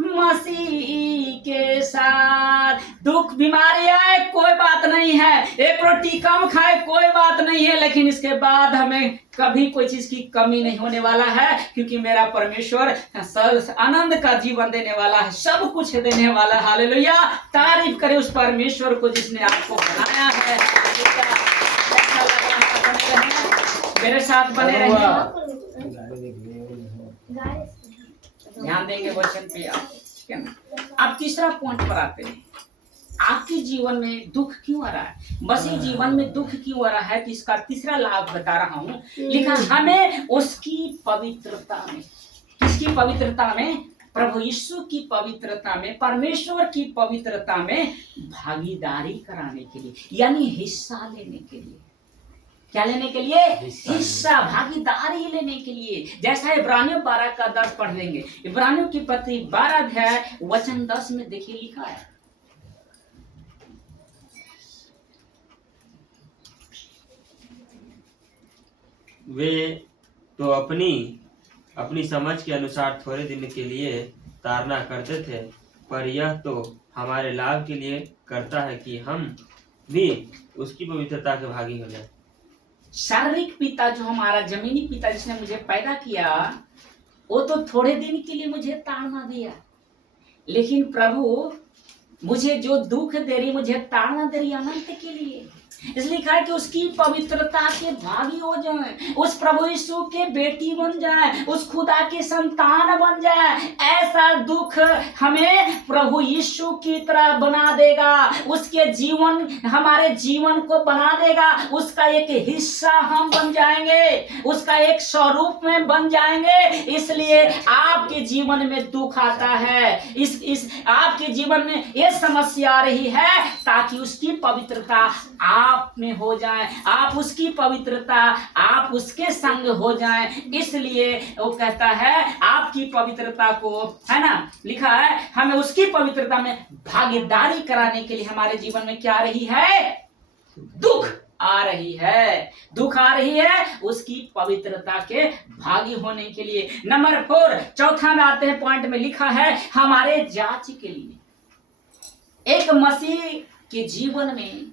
मसीह के साथ। दुख बीमारी आए कोई बात नहीं है, एक रोटी कम खाए कोई बात नहीं है, लेकिन इसके बाद हमें कभी कोई चीज की कमी नहीं होने वाला है, क्योंकि मेरा परमेश्वर आनंद का जीवन देने वाला है, सब कुछ देने वाला है। हालेलुया, तारीफ करे उस परमेश्वर को जिसने आपको बनाया है। मेरे साथ बने रहिए, ध्यान देंगे वचन पे आप। अब तीसरा पॉइंट पर आते हैं, आपके जीवन में दुख क्यों आ रहा है, मसीह जीवन में दुख क्यों आ रहा है, तो इसका तीसरा लाभ बता रहा हूँ। लिखा हमें उसकी पवित्रता में, किसकी पवित्रता में? प्रभु यीशु की पवित्रता में, परमेश्वर की पवित्रता में भागीदारी कराने के लिए, यानी हिस्सा लेने के लिए। क्या लेने के लिए? हिस्सा, भागीदारी लेने के लिए। जैसा इब्रानियों 12 का 10 पढ़ लेंगे। इब्रानियों की पत्री 12 अध्याय वचन 10 में देखिए लिखा है, वे तो अपनी समझ के अनुसार थोड़े दिन के लिए ताड़ना करते थे, पर यह तो हमारे लाभ के लिए करता है कि हम भी उसकी पवित्रता के भागी हो जाए। शारीरिक पिता, जो हमारा जमीनी पिता जिसने मुझे पैदा किया, वो तो थोड़े दिन के लिए मुझे ताड़ना दिया, लेकिन प्रभु मुझे जो दुख दे रही, मुझे ताड़ना दे रही अनंत के लिए। इसलिए कहा कि उसकी पवित्रता के भागी हो जाएं, उस प्रभु यीशु के बेटी बन जाएं, उस खुदा के संतान बन जाएं। ऐसा दुख हमें प्रभु यीशु की तरह बना देगा, उसके जीवन, हमारे जीवन को बना देगा, उसका एक हिस्सा हम बन जाएंगे, उसका एक स्वरूप में बन जाएंगे। इसलिए आपके जीवन में दुख आता है, इस आपके जीवन में ये समस्या आ रही है, ताकि उसकी पवित्रता आप में हो जाए, आप उसकी पवित्रता, आप उसके संग हो जाएं। इसलिए वो कहता है आपकी पवित्रता को, है ना, लिखा है हमें उसकी पवित्रता में भागीदारी कराने के लिए हमारे जीवन में क्या आ रही है? दुख। आ रही है, दुख आ रही है उसकी पवित्रता के भागी होने के लिए। नंबर 4, चौथा में आते हैं, पॉइंट में लिखा है हमारे जांच के लिए। एक मसीह के जीवन में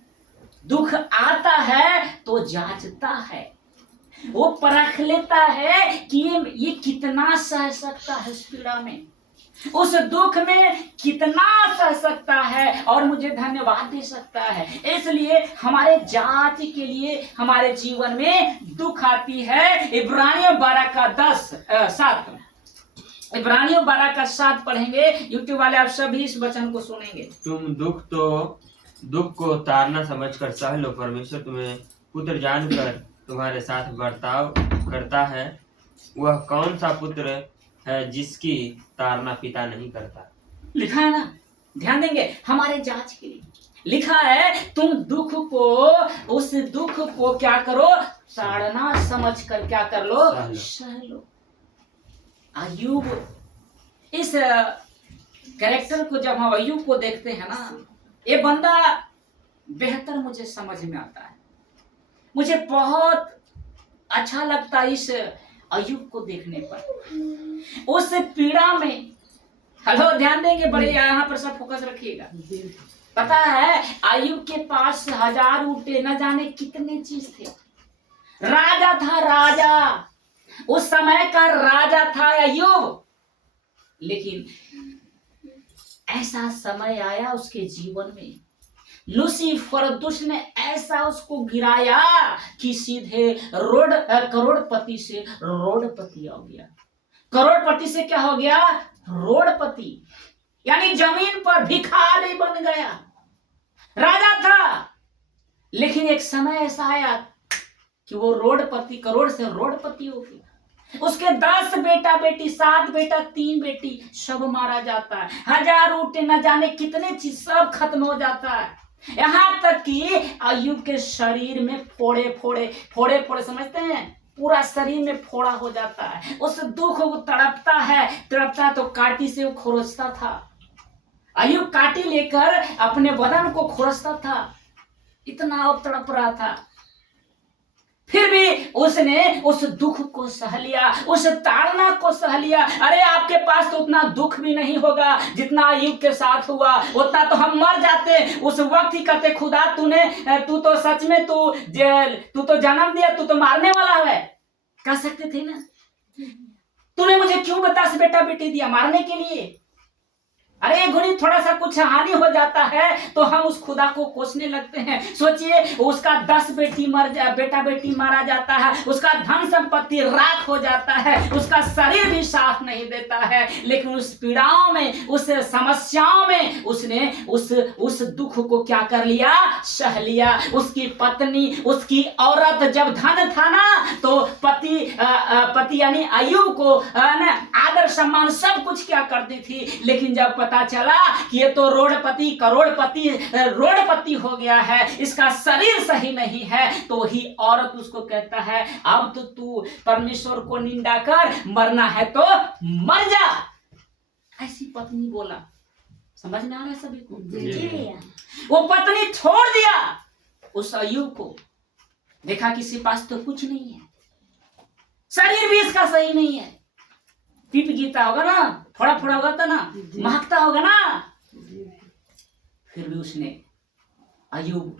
दुख आता है तो जांचता है, वो परख लेता है कि ये कितना सह सकता है इस पीड़ा में, उस दुख में कितना सह सकता है और मुझे धन्यवाद दे सकता है। इसलिए हमारे जांच के लिए हमारे जीवन में दुख आती है। इब्रानियों 12:7 इब्रानियों 12:7 पढ़ेंगे। यूट्यूब वाले आप सभी इस वचन को सुनेंगे। तुम दुख को तारना समझकर सह लो, परमेश्वर तुम्हें पुत्र जानकर तुम्हारे साथ बर्ताव करता है। वह कौन सा पुत्र है जिसकी तारना पिता नहीं करता। लिखा है ना, ध्यान देंगे, हमारे जांच के लिए लिखा है तुम दुख को, उस दुख को क्या करो, ताड़ना समझकर क्या कर लो, सह लो। अय्यूब, इस कैरेक्टर को जब हम अय्यूब को देखते हैं ना, ये बंदा बेहतर मुझे समझ में आता है, मुझे बहुत अच्छा लगता है इस अय्यूब को देखने पर। उस पीड़ा में, हेलो ध्यान देंगे, बड़े यहाँ पर सब फोकस रखिएगा। पता है अय्यूब के पास 1000 ऊँटे, न जाने कितने चीज थे, राजा था, राजा, उस समय का राजा था अय्यूब। लेकिन ऐसा समय आया उसके जीवन में, लूसीफर दुष्ट ने ऐसा उसको गिराया कि सीधे करोड़पति से रोडपति हो गया। करोड़पति से क्या हो गया, रोडपति, यानी जमीन पर भिखारी बन गया। राजा था, लेकिन एक समय ऐसा आया कि वो रोडपति, करोड़ से रोडपति हो गया। उसके 10 बेटा बेटी, 7 बेटा 3 बेटी, सब मारा जाता है। 1000 ऊँट, न जाने कितने चीज, सब खत्म हो जाता है। यहाँ तक कि अय्यूब के शरीर में फोड़े समझते हैं, पूरा शरीर में फोड़ा हो जाता है। उस दुख को तड़पता तो काटी से वो खोरचता था। अय्यूब काटी लेकर अपने बदन को खोरचता था, इतना वो तड़प रहा था। फिर भी उसने उस दुख को सह लिया, उस ताड़ना को सह लिया। अरे आपके पास तो उतना दुख भी नहीं होगा जितना अय्यूब के साथ हुआ, उतना तो हम मर जाते। उस वक्त ही कहते खुदा तू तो सच में तू तो जन्म दिया, तू तो मारने वाला है, कह सकते थे ना। तूने मुझे क्यों 10 बेटा बेटी दिया, मारने के लिए? अरे घुड़ी थोड़ा सा कुछ हानि हो जाता है तो हम उस खुदा को कोसने लगते हैं। सोचिए उसका 10 बेटा बेटी मारा जाता है, उसका धन संपत्ति राख हो जाता है, उसका शरीर भी साथ नहीं देता है। लेकिन उस पीड़ाओं में, उस समस्याओं में उसने उस दुख को क्या कर लिया, सह लिया। उसकी पत्नी, उसकी औरत, जब धन था ना तो पति यानी अय्यूब को आदर सम्मान सब कुछ क्या करती थी। लेकिन जब पता चला कि ये तो रोडपति हो गया है, इसका शरीर सही नहीं है, तो ही औरत उसको कहता है अब तो तू परमेश्वर को निंदा कर, मरना है तो मर जा। ऐसी पत्नी बोला, समझ में आ रहा है सभी को? वो पत्नी छोड़ दिया उस अय्यूब को। देखा किसी पास तो कुछ नहीं है, शरीर भी इसका सही नहीं है, पीप गीता होगा ना, फोड़ा होगा तो ना, महकता होगा ना। फिर भी उसने अय्यूब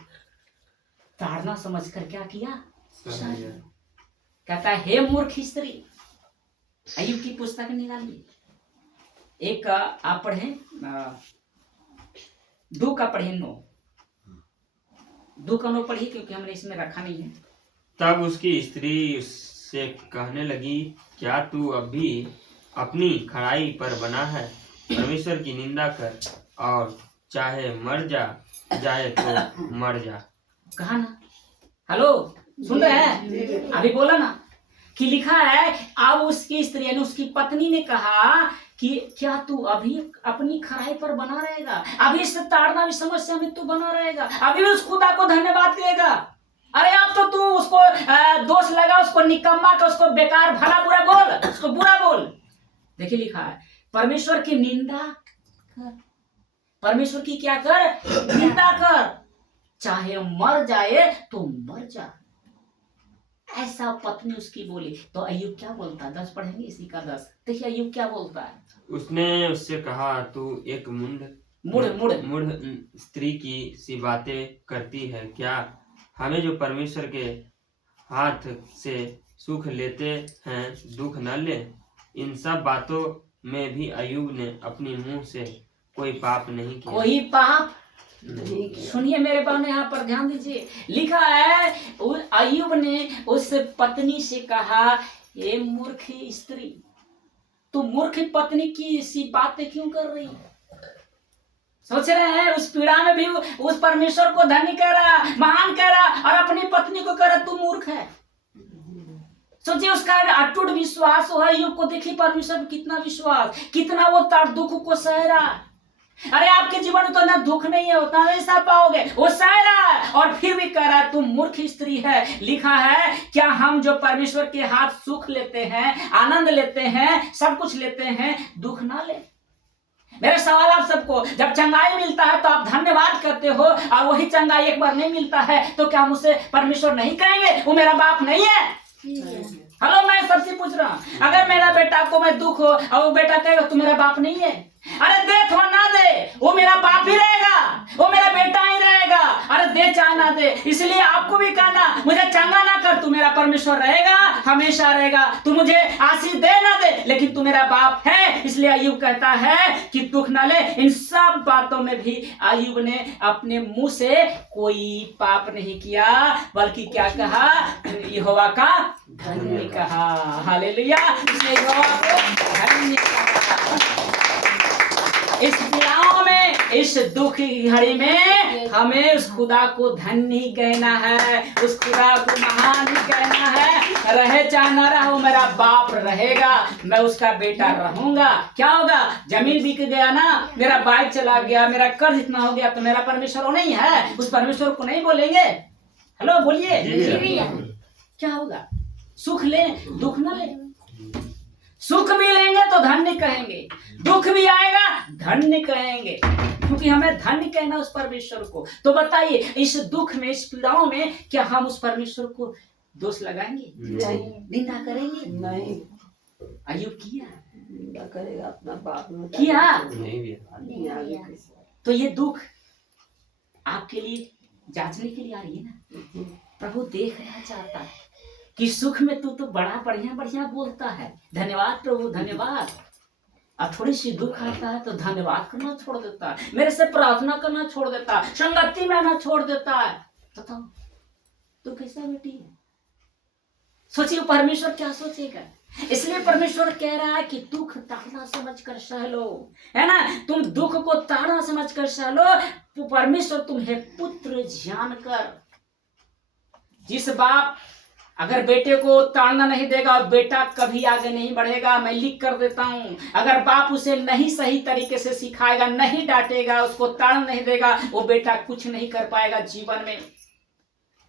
ताड़ना समझकर क्या किया, कहता है हे मूर्ख स्त्री। अय्यूब की पुस्तक निकालिए, एक आप पढ़े 2 का पढ़े 9, 2 का 9 पढ़िए क्योंकि हमने इसमें रखा नहीं है। तब उसकी स्त्री उससे कहने लगी, क्या तू अभी अपनी खड़ाई पर बना है? परमेश्वर की निंदा कर और चाहे मर जाए तो मर जा। कहा ना, हेलो सुन रहे हैं? अभी बोला ना कि लिखा है अब उसकी स्त्री यानी उसकी पत्नी ने कहा कि क्या तू अभी अपनी खड़ाई पर बना रहेगा, अभी इस ताड़ना भी समस्या में तू बना रहेगा, अभी उस खुदा को धन्यवाद देगा? अरे अब तो तू उसको दोष लगा, उसको निकम्मा का, उसको बेकार भला बुरा बोल, उसको बुरा बोल। देखिए लिखा है परमेश्वर की निंदा कर, परमेश्वर की क्या कर, निंदा कर, चाहे मर जाए तो मर जा। ऐसा पत्नी उसकी बोली। तो अय्यूब क्या बोलता है? 10 पढ़ेंगे इसी का 10। देखिए अय्यूब क्या बोलता है। उसने उससे कहा, तू एक मूढ़ स्त्री की सी बातें करती है क्या? हमें जो परमेश्वर के हाथ से सुख लेते हैं दुख न ले। इन सब बातों में भी अय्यूब ने अपने मुंह से कोई पाप नहीं किया। कोई पाप नहीं किया। सुनिए मेरे बहन, यहाँ पर ध्यान दीजिए। लिखा है अय्यूब ने उस पत्नी से कहा, हे मूर्ख स्त्री, तू मूर्ख पत्नी की सी बातें क्यों कर रही है? सोच रहे हैं उस पीड़ा में भी उस परमेश्वर को धनी कह रहा, महान कह रहा, और अपनी पत्नी को कह रहा तू मूर्ख है। सोचिए उसका अटूट विश्वास हो। अय्यूब को देखिए परमेश्वर में कितना विश्वास, कितना वो दुख को सह रहा। अरे आपके जीवन में तो ना दुख नहीं है, उतना नहीं सह पाओगे, वो सह रहा है और फिर भी कह रहा है तुम मूर्ख स्त्री है। लिखा है, क्या हम जो परमेश्वर के हाथ सुख लेते हैं, आनंद लेते हैं, सब कुछ लेते हैं, दुख ना ले? मेरा सवाल आप सबको, जब चंगाई मिलता है तो आप धन्यवाद करते हो, और वही चंगाई एक बार नहीं मिलता है तो क्या हम उसे परमेश्वर नहीं कहेंगे? वो मेरा बाप नहीं है? हेलो, मैं सबसे पूछ रहा हूँ, अगर मेरा बेटा को मैं दुख हो और वो बेटा कहेगा तू मेरा बाप नहीं है, अरे दे थो ना दे, वो मेरा बाप ही रहेगा, वो मेरा बेटा ही रहेगा। अरे दे चाहे ना दे। इसलिए आपको भी कहना, मुझे चंगा ना कर, तू मेरा परमेश्वर रहेगा, हमेशा रहेगा। तू मुझे आशीष दे ना दे, लेकिन तू मेरा बाप है। इसलिए अय्यूब कहता है कि दुख ना ले। इन सब बातों में भी अय्यूब ने अपने मुंह से कोई पाप नहीं किया, बल्कि क्या कहा? यहोवा का धन्य कहा। हालेलुया। इसने यहोवा को धन्य कहा। इस पीड़ाओं में, इस दुख की घड़ी में हमें उस खुदा को धन्य ही कहना है, उस खुदा को महान ही कहना है। रहे चाहे ना रहो, मेरा बाप रहेगा, मैं उसका बेटा रहूंगा। क्या होगा? जमीन बिक गया ना, मेरा बाइक चला गया, मेरा कर्ज इतना हो गया, तो मेरा परमेश्वर नहीं है, उस परमेश्वर को नहीं बोलेंगे? हेलो बोलिए, क्या होगा? सुख ले, दुख ना ले। सुख भी लेंगे तो धन्य कहेंगे, दुख भी आएगा धन्य कहेंगे, क्योंकि हमें धन्य कहना उस परमेश्वर को। तो बताइए, इस दुख में, इस पीड़ाओं में क्या हम उस परमेश्वर को दोष लगाएंगे? निंदा करेंगे? नहीं। अय्यूब किया, निंदा करेगा अपना बाप में किया नहीं आगे कैसे? तो ये दुख आपके लिए जांचने के लिए आ रही है ना। प्रभु देख रहा चाहता है कि सुख में तू तो बड़ा बढ़िया बढ़िया बोलता है, धन्यवाद प्रभु धन्यवाद, अब थोड़ी सी दुख आता है तो धन्यवाद करना छोड़ देता है, मेरे से प्रार्थना करना छोड़ देता है, संगति में आना छोड़ देता है। बताओ तू कैसा बेटी है? सोचिए परमेश्वर क्या सोचेगा। इसलिए परमेश्वर कह रहा है कि दुख ताड़ना समझ कर सह लो, है ना। तुम दुख को ताड़ना समझ कर सह लो, तो परमेश्वर तुम्हें पुत्र जानकर। जिस बाप अगर बेटे को ताड़ना नहीं देगा और बेटा कभी आगे नहीं बढ़ेगा, मैं लिख कर देता हूं, अगर बाप उसे नहीं सही तरीके से सिखाएगा, नहीं डांटेगा, उसको ताड़ना नहीं देगा, वो बेटा कुछ नहीं कर पाएगा जीवन में।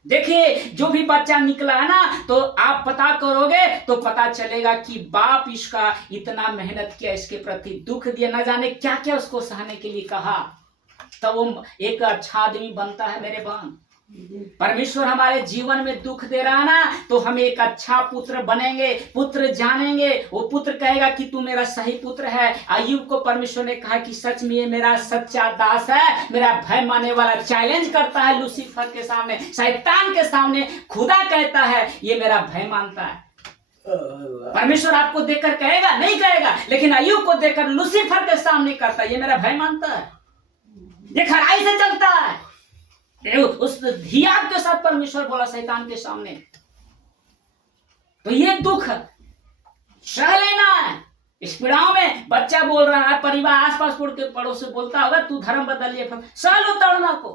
देखिए जो भी बच्चा निकला है ना, तो आप पता करोगे तो पता चलेगा कि बाप इसका इतना मेहनत किया, इसके प्रति दुख दिया, न जाने क्या क्या उसको सहने के लिए कहा, तो वो एक अच्छा आदमी बनता है। मेरे बहन, परमेश्वर हमारे जीवन में दुख दे रहा है ना, तो हम एक अच्छा पुत्र बनेंगे, पुत्र जानेंगे। वो पुत्र कहेगा कि तू मेरा सही पुत्र है। अय्यूब को परमेश्वर ने कहा कि सच में ये मेरा सच्चा दास है, मेरा भय मानने वाला। चैलेंज करता है लूसीफर के सामने, शैतान के सामने। खुदा कहता है ये मेरा भय मानता है। परमेश्वर आपको देखकर कहेगा नहीं कहेगा, लेकिन अय्यूब को देखकर लूसीफर के सामने कहता है ये मेरा भय मानता है, ये खराई से चलता है। उस धिया के साथ परमेश्वर बोला शैतान के सामने। तो ये दुख सह लेना है। इस पीड़ाओं में बच्चा बोल रहा है, परिवार आसपास के पड़ोस से बोलता होगा तू धर्म बदलिए, सह लो तड़ना को,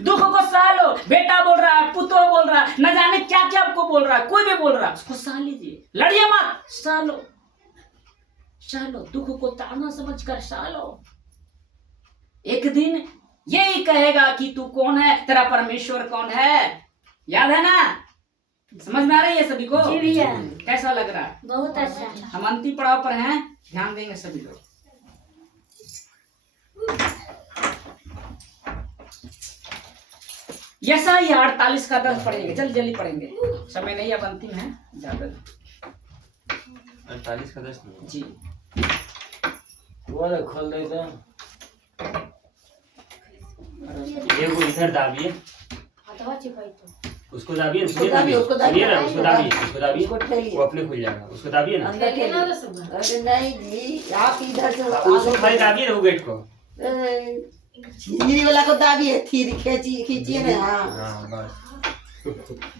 दुख को सह लो। बेटा बोल रहा है, पुत्र बोल रहा है, न जाने क्या क्या आपको बोल रहा है, कोई भी बोल रहा है, उसको सह लीजिए, लड़िए मत, सह लो, सह लो। दुख को ताड़ना समझ कर सह लो। एक दिन यही कहेगा कि तू कौन है, तेरा परमेश्वर कौन है। याद है ना? समझ में आ रही है सभी को? जी भैया। कैसा लग रहा है? बहुत अच्छा। हम अंतिम पड़ाव पर हैं, ध्यान देंगे सभी लोग। यशायाह 48 का 10 पढ़ेंगे, जल्दी जल्दी पढ़ेंगे, समय नहीं अब अंतिम है ज्यादा। 48 का 10 जी वो ना खोल दे तो एगो इधर दाबिए, हथवा चिपाई तो उसको दाबिए, उसको दाबिए, उसको दाबिए। सुनिए ना, उसको दाबिए, उसको दाबिए, उसको ठेलिए। वो अपने खुल जाएगा, उसको दाबिए ना, अंदर ये ना ठेलिए। तो सब अरे नहीं जी, आप इधर से उसको खाली दाबिए ना वो गेट को। धीरे वाला को दाबिए, धीरे खींचिए ना। हाँ हाँ बस।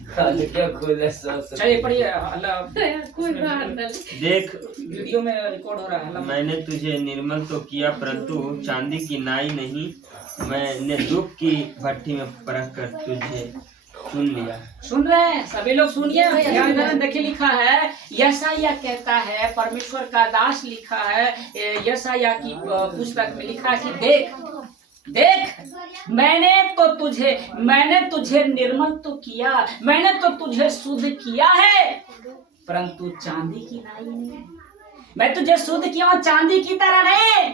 खाली क्या खोले सब चलिए पढ़िए। अल्लाह कोई बाहर डाल देख वीडियो में रिकॉर्ड हो रहा है। अल्लाह मैंने तुझे निर्मल तो किया परंतु चांदी की नाई नहीं, मैंने दुख की भट्टी में परख कर तुझे चुन लिया। सुन रहे हैं सभी लोग, सुनिए ध्यान देना। देखिए लिखा है, यशायाह कहता है, परमेश्वर का दास लिखा है, यशायाह की पुस्तक में लिखा है कि देख देख मैंने तुझे निर्मल तो किया, मैंने तो तुझे शुद्ध किया है, परंतु चांदी की नाई नहीं। मैं तुझे शुद्ध किया हूं, चांदी की तरह नहीं।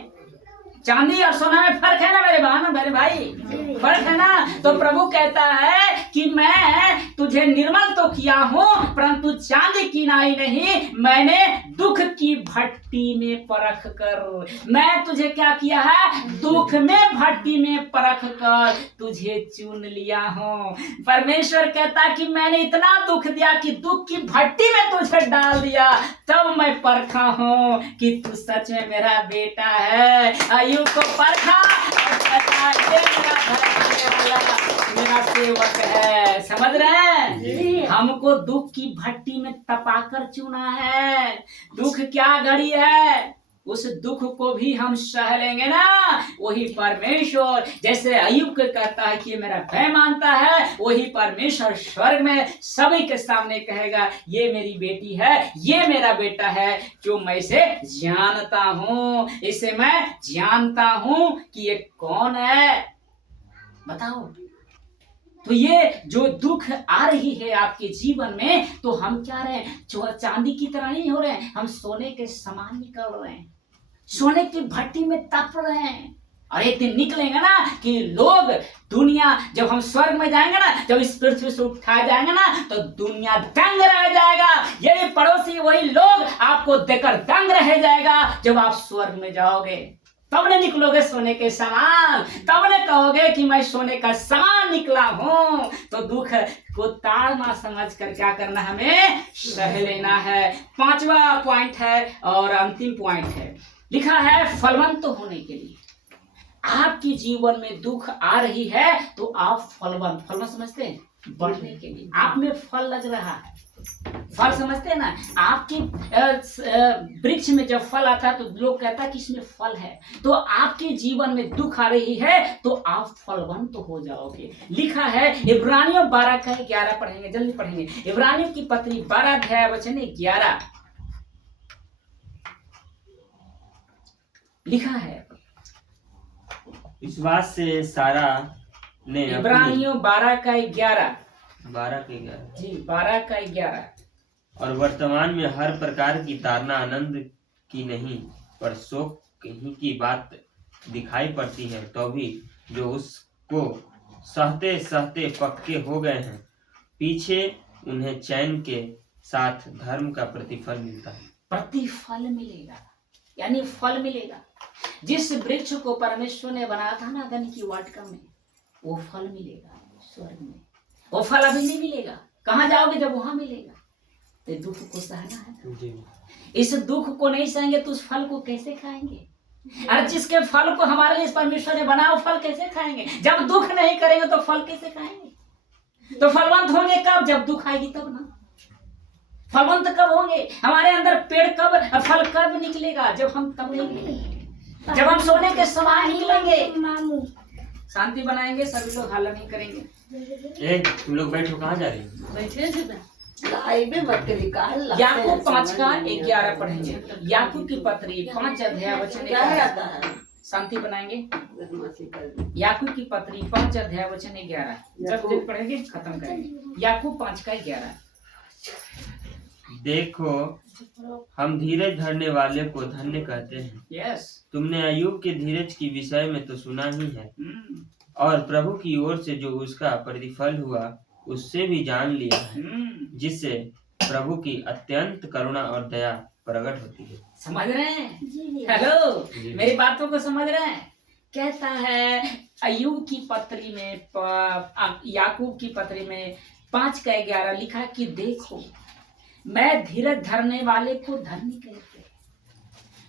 चांदी और सोना में फर्क है ना मेरे बहन, मेरे भाई, फर्क है ना। तो प्रभु कहता है कि मैं तुझे निर्मल तो किया हूँ परंतु चांदी की नाई नहीं, मैंने दुख की भट्टी में परख कर, मैं तुझे क्या किया है, दुख में भट्टी में परख कर तुझे चुन लिया हूँ। परमेश्वर कहता है कि मैंने इतना दुख दिया कि दुख की भट्टी में तुझे डाल दिया, तब मैं परखा हूँ कि तू सच में मेरा बेटा है। अय्यूब को परखा और कहता ये मेरा धर्म वाला मेरा सेवक है। समझ रहे हैं? हमको दुख की भट्टी में तपाकर चुना है। दुख क्या घड़ी है, उस दुख को भी हम सह लेंगे ना। वही परमेश्वर जैसे अय्यूब को कहता है कि ये मेरा भय मानता है, वही परमेश्वर स्वर्ग में सभी के सामने कहेगा ये मेरी बेटी है, ये मेरा बेटा है, जो मैं इसे जानता हूँ, इसे मैं जानता हूँ कि ये कौन है। बताओ, तो ये जो दुख आ रही है आपके जीवन में, तो हम क्या रहे हैं, चांदी की तरह नहीं हो रहे हैं, हम सोने के समान निकल रहे हैं, सोने की भट्टी में तप रहे हैं। और एक दिन निकलेंगे ना कि लोग, दुनिया, जब हम स्वर्ग में जाएंगे ना, जब इस पृथ्वी से उठाए जाएंगे ना, तो दुनिया दंग रह जाएगा। यही पड़ोसी, वही लोग आपको देखकर दंग रह जाएगा। जब आप स्वर्ग में जाओगे तब ने निकलोगे सोने के समान, तब ने कहोगे कि मैं सोने का समान निकला हूँ। तो दुख को ताड़ना समझ कर क्या करना, हमें सह लेना है। 5वां पॉइंट है और अंतिम पॉइंट है, लिखा है फलवंत होने के लिए। आपके जीवन में दुख आ रही है तो आप फलवंत समझते हैं, बढ़ने के लिए। आप में फल लग रहा है, फल समझते हैं ना। आपके वृक्ष में जब फल आता है तो लोग कहता है कि इसमें फल है। तो आपके जीवन में दुख आ रही है तो आप फलवंत हो जाओगे। लिखा है इब्रानियों 12 का 11 पढ़ेंगे, जल्दी पढ़ेंगे। इब्रानियों की पत्री 12 अध्याय वचन 11 लिखा है, विश्वास से सारा ने इब्रानियों 12 का 11 जी 12 का 11 और वर्तमान में हर प्रकार की ताड़ना आनंद की नहीं पर शोक कहीं की बात दिखाई पड़ती है, तो भी जो उसको सहते सहते पक्के हो गए हैं, पीछे उन्हें चैन के साथ धर्म का प्रतिफल मिलता है। प्रतिफल मिलेगा, यानी फल मिलेगा। जिस वृक्ष को परमेश्वर ने बनाया था ना अदन की वाटिका में, वो फल मिलेगा स्वर्ग में। वो फल अभी नहीं मिलेगा, कहाँ जाओगे जब वहां मिलेगा। तो दुख को सहना है। इस दुख को नहीं सहेंगे तो उस फल को कैसे खाएंगे। अरे जिसके फल को हमारे लिए परमेश्वर ने बनाया, वो फल कैसे खाएंगे। जब दुख नहीं करेंगे तो फल कैसे खाएंगे। तो फलवंत होंगे कब, जब दुख आएगी तब ना। फलवंत कब होंगे, हमारे अंदर पेड़ कब, फल कब निकलेगा, जब हम तब निकलेंगे, जब हम सोने के समान निकलेंगे। शांति बनाएंगे, सभी लोग हल्ला नहीं करेंगे। तुम लोग बैठो, कहाँ जा रही हो? बैठे थे ना, लाइव मत करी काल। याकूब 5 का 11 पढ़ेंगे। याकूब की पत्री 5 अध्याय वचन क्या 11। रहता है? शांति बनाएंगे। याकूब की पत्री 5 अध्याय वचन 11 जब पढ़ेंगे खत्म करेंगे। याकूब 5 का 11। देखो हम धीरज धरने वाले को धन्य कहते हैं। यस। तुमने अय्यूब के धीरज की विषय में तो सुना ही है, और प्रभु की ओर से जो उसका प्रतिफल हुआ उससे भी जान लिया है, जिससे प्रभु की अत्यंत करुणा और दया प्रकट होती है। समझ रहे हैं? जी भैया। हेलो, मेरी बातों को समझ रहे हैं? कहता है अय्यूब की पत्री में याकूब की पत्री में 5:11 लिखा कि देखो मैं धीरज धरने वाले को धन्य कहते हैं,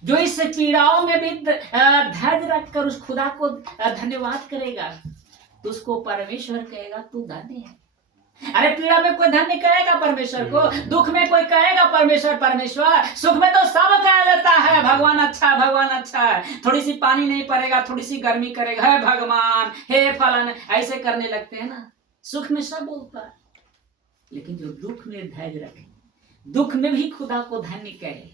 जो इस पीड़ाओं में भी धैर्य रखकर उस खुदा को धन्यवाद करेगा तो उसको परमेश्वर कहेगा तू धन्य है। अरे पीड़ा में कोई धन्य कहेगा परमेश्वर को, दुख में कोई कहेगा परमेश्वर परमेश्वर, सुख में तो सब कह देता है भगवान अच्छा है, भगवान अच्छा है। थोड़ी सी पानी नहीं पड़ेगा, थोड़ी सी गर्मी करेगा, हे भगवान हे फलन, ऐसे करने लगते हैं ना। सुख में सब बोलता है, लेकिन जो दुख में धैर्य रखे, दुख में भी खुदा को धन्य कहे,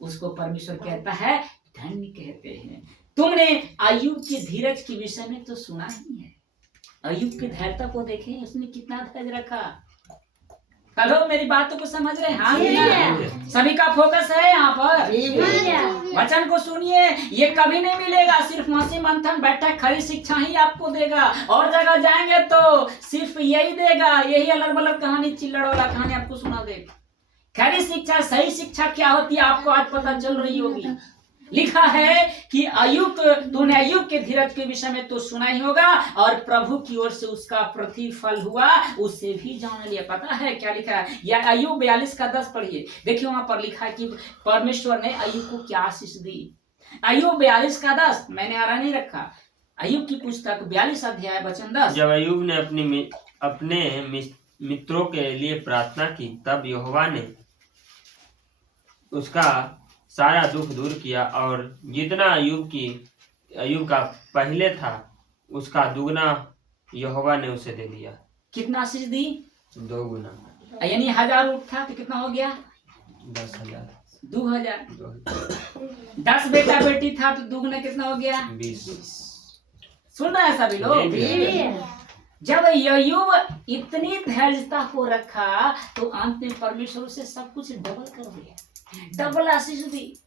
उसको परमेश्वर कहता है धन्य कहते हैं। तुमने अय्यूब के धीरज के विषय में तो सुना ही है। अय्यूब की धैर्यता को देखें, उसने कितना धैर्य रखा। हेलो, मेरी बातों को समझ रहे हैं? हाँ भैया, सभी का फोकस है यहाँ पर। वचन को सुनिए, ये कभी नहीं मिलेगा। सिर्फ मसीह मंथन बैठक खरी शिक्षा ही आपको देगा, और जगह जाएंगे तो सिर्फ यही देगा, यही अलग अलग कहानी, चिल्लड़ वाला कहानी आपको सुना देगा। खरी शिक्षा, सही शिक्षा क्या होती है आपको आज पता चल रही होगी। लिखा है कि तूने अय्यूब के धीरज के विषय में तो सुना ही होगा, और प्रभु की ओर से उसका प्रतिफल हुआ उसे भी जान लिया। पता है क्या लिखा है? या अय्यूब 42:10 पढ़िए, देखिए वहां पर लिखा है कि परमेश्वर ने अय्यूब को क्या आशीष दी। अय्यूब 42:10, मैंने आरा नहीं रखा। अय्यूब की पुस्तक 42 अध्याय वचन 10। जब अय्यूब ने अपने मित्रों के लिए प्रार्थना की, तब यहोवा ने उसका सारा दुख दूर किया, और जितना अय्यूब का पहले था उसका दुगना यहोवा ने उसे दे दिया। कितना आशीष दी? 2 गुना। यानी 1000 ऊँट था तो कितना हो गया? 10,000। 2000। 10 बेटा बेटी था तो दुगना कितना हो गया? 20। सुन रहे हैं सभी लोग? जब अय्यूब इतनी धैर्यता को रखा तो अंत में परमेश्वर उसे सब कुछ डबल कर दिया, डबल आशीष दी।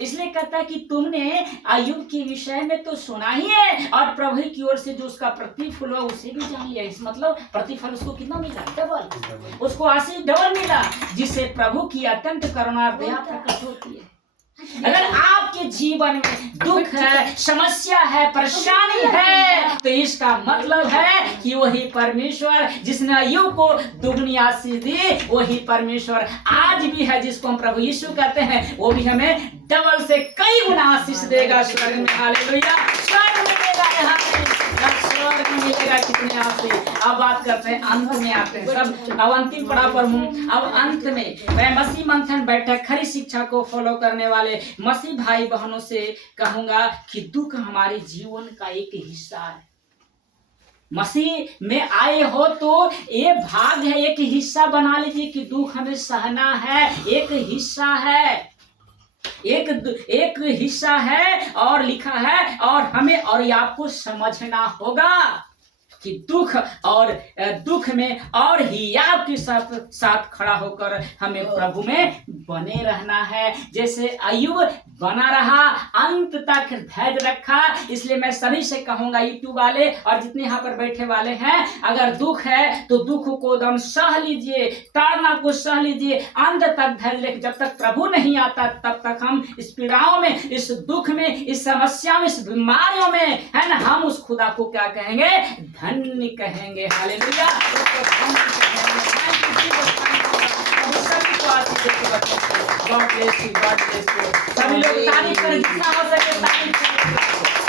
इसलिए कहता है कि तुमने अय्यूब के विषय में तो सुना ही है, और प्रभु की ओर से जो उसका प्रतिफल हुआ उसे भी जान लिया। इस मतलब प्रतिफल उसको कितना मिला? डबल। उसको आशीष डबल मिला, जिससे प्रभु की अत्यंत करुणा और दया प्रकट होती है। अगर आपके जीवन में दुख है, समस्या है, परेशानी है, तो इसका मतलब है कि वही परमेश्वर जिसने अय्यूब को दुगनी आशीष दी, वही परमेश्वर आज भी है, जिसको हम प्रभु यीशु कहते हैं, वो भी हमें डबल से कई गुना आशीष देगा स्वर्ग में। हालेलुया। स्वर्ग में देगा, यहाँ स्वर्ग में मिलेगा कितने आशीष। अब बात करते हैं, अंत में आते हैं सब। अब अंतिम पड़ाव पर हूँ। अब अंत में मैं मसीह मंथन बैठक खरी शिक्षा को फॉलो करने वाले मसीह भाई बहनों से कहूंगा कि दुख हमारे जीवन का एक हिस्सा है। मसीह में आए हो तो ये भाग है, एक हिस्सा बना लीजिए कि दुख हमें सहना है, एक हिस्सा है, एक हिस्सा है। और लिखा है, और हमें और आपको समझना होगा कि दुख में और ही आपके साथ खड़ा होकर हमें प्रभु में बने रहना है। जैसे अय्यूब बना रहा, अंत तक धैर्य रखा। इसलिए मैं सभी से कहूंगा, यूट्यूब वाले और जितने यहाँ पर बैठे वाले हैं, अगर दुख है तो दुख को दम सह लीजिए, ताड़ना को सह लीजिए, अंत तक धैर्य रखिए। जब तक प्रभु नहीं आता तब तक हम इस पीड़ाओं में, इस दुख में, इस समस्या में, इस बीमारियों में, है ना, हम उस खुदा को क्या कहेंगे? धन्य कहेंगे। हालेलुया। सभी लोग तारीफ करें, जितना हो सके तारीफ करें।